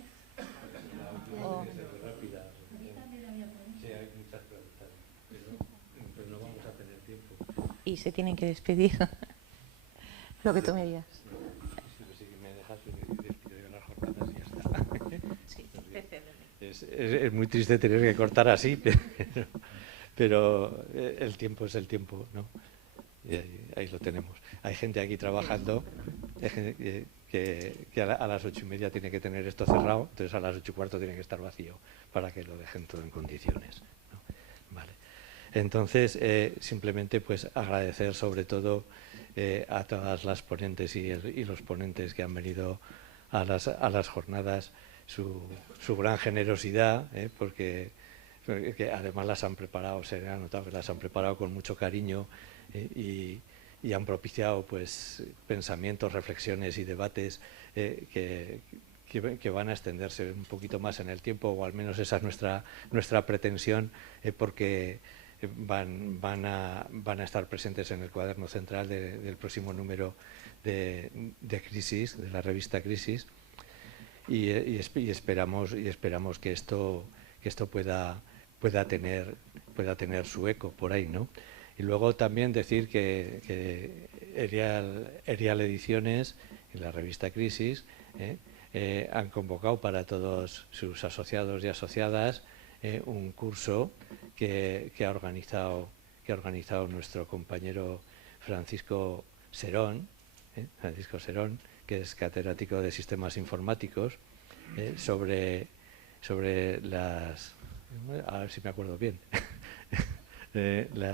Rápida. Sí, hay muchas preguntas, pero no vamos a tener tiempo. Y se tienen que despedir. Lo que tú me digas. Si me dejas, despido yo las jornadas y ya está. Sí, es muy triste tener que cortar así, pero el tiempo es el tiempo, ¿no? Y ahí lo tenemos. Hay gente aquí trabajando que a las 8:30 tiene que tener esto cerrado, entonces a las 8:15 tiene que estar vacío para que lo dejen todo en condiciones, ¿no? Vale. Entonces, simplemente pues agradecer sobre todo a todas las ponentes y los ponentes que han venido a las jornadas su gran generosidad, porque además las han preparado, se ha notado que las han preparado con mucho cariño y han propiciado pues pensamientos, reflexiones y debates que van a extenderse un poquito más en el tiempo, o al menos esa es nuestra pretensión, porque van a estar presentes en el cuaderno central del próximo número de Crisis, de la revista Crisis, y esperamos que esto pueda tener su eco por ahí, ¿no? Y luego también decir que Erial Ediciones y la revista Crisis han convocado para todos sus asociados y asociadas un curso que ha organizado nuestro compañero Francisco Serón, que es catedrático de sistemas informáticos, sobre las, a ver si me acuerdo bien, de la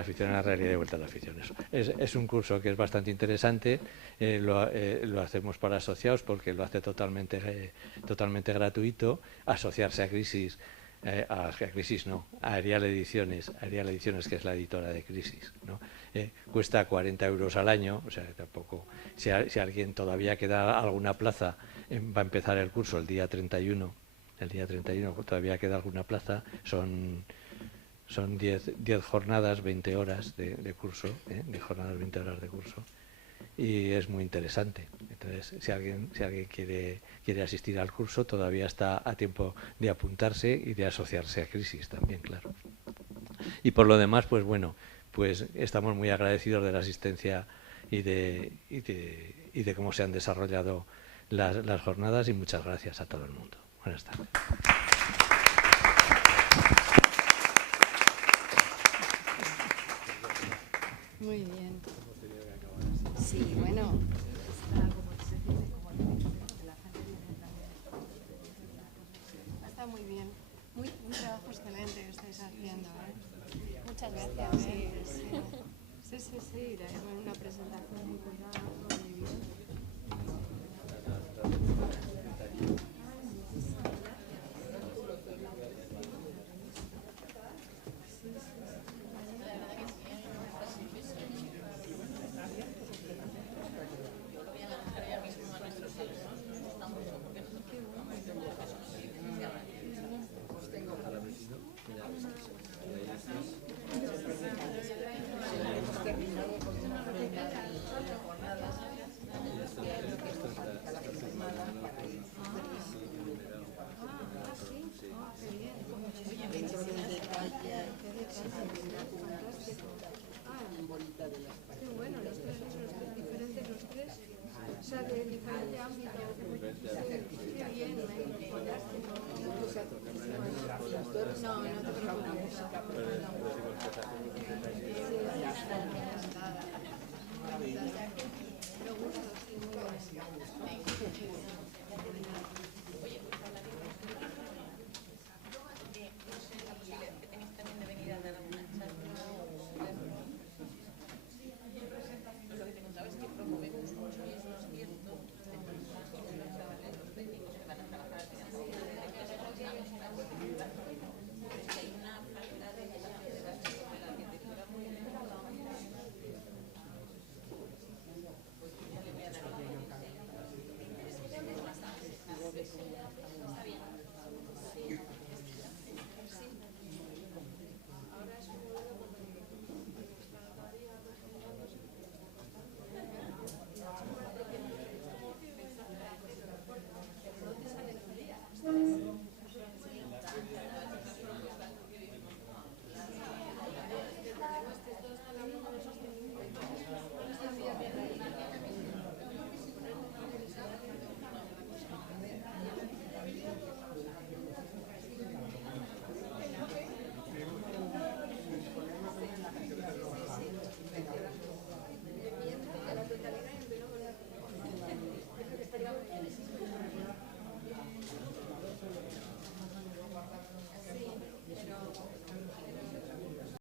afición a la realidad y vuelta a la afición. Es un curso que es bastante interesante, lo hacemos para asociados porque lo hace totalmente gratuito. Asociarse a Crisis, a Erial Ediciones, que es la editora de Crisis, ¿no? Cuesta 40 euros al año, o sea que tampoco, si alguien todavía queda alguna plaza, va a empezar el curso el día 31, todavía queda alguna plaza, son 10 jornadas, 20 horas de curso, de jornadas, 20 horas de curso, y es muy interesante. Entonces, si alguien quiere asistir al curso, todavía está a tiempo de apuntarse y de asociarse a Crisis también, claro. Y por lo demás, pues bueno, pues estamos muy agradecidos de la asistencia y de cómo se han desarrollado las jornadas, y muchas gracias a todo el mundo. Buenas tardes. Muy bien. Sí, bueno. Está muy bien. Un trabajo excelente que estáis haciendo. Muchas gracias. Sí. Una presentación muy cuidada, muy bien. Qué bueno, los tres diferentes, o sea, de diferente ámbito. Qué bien, fantástico. No te preocupes.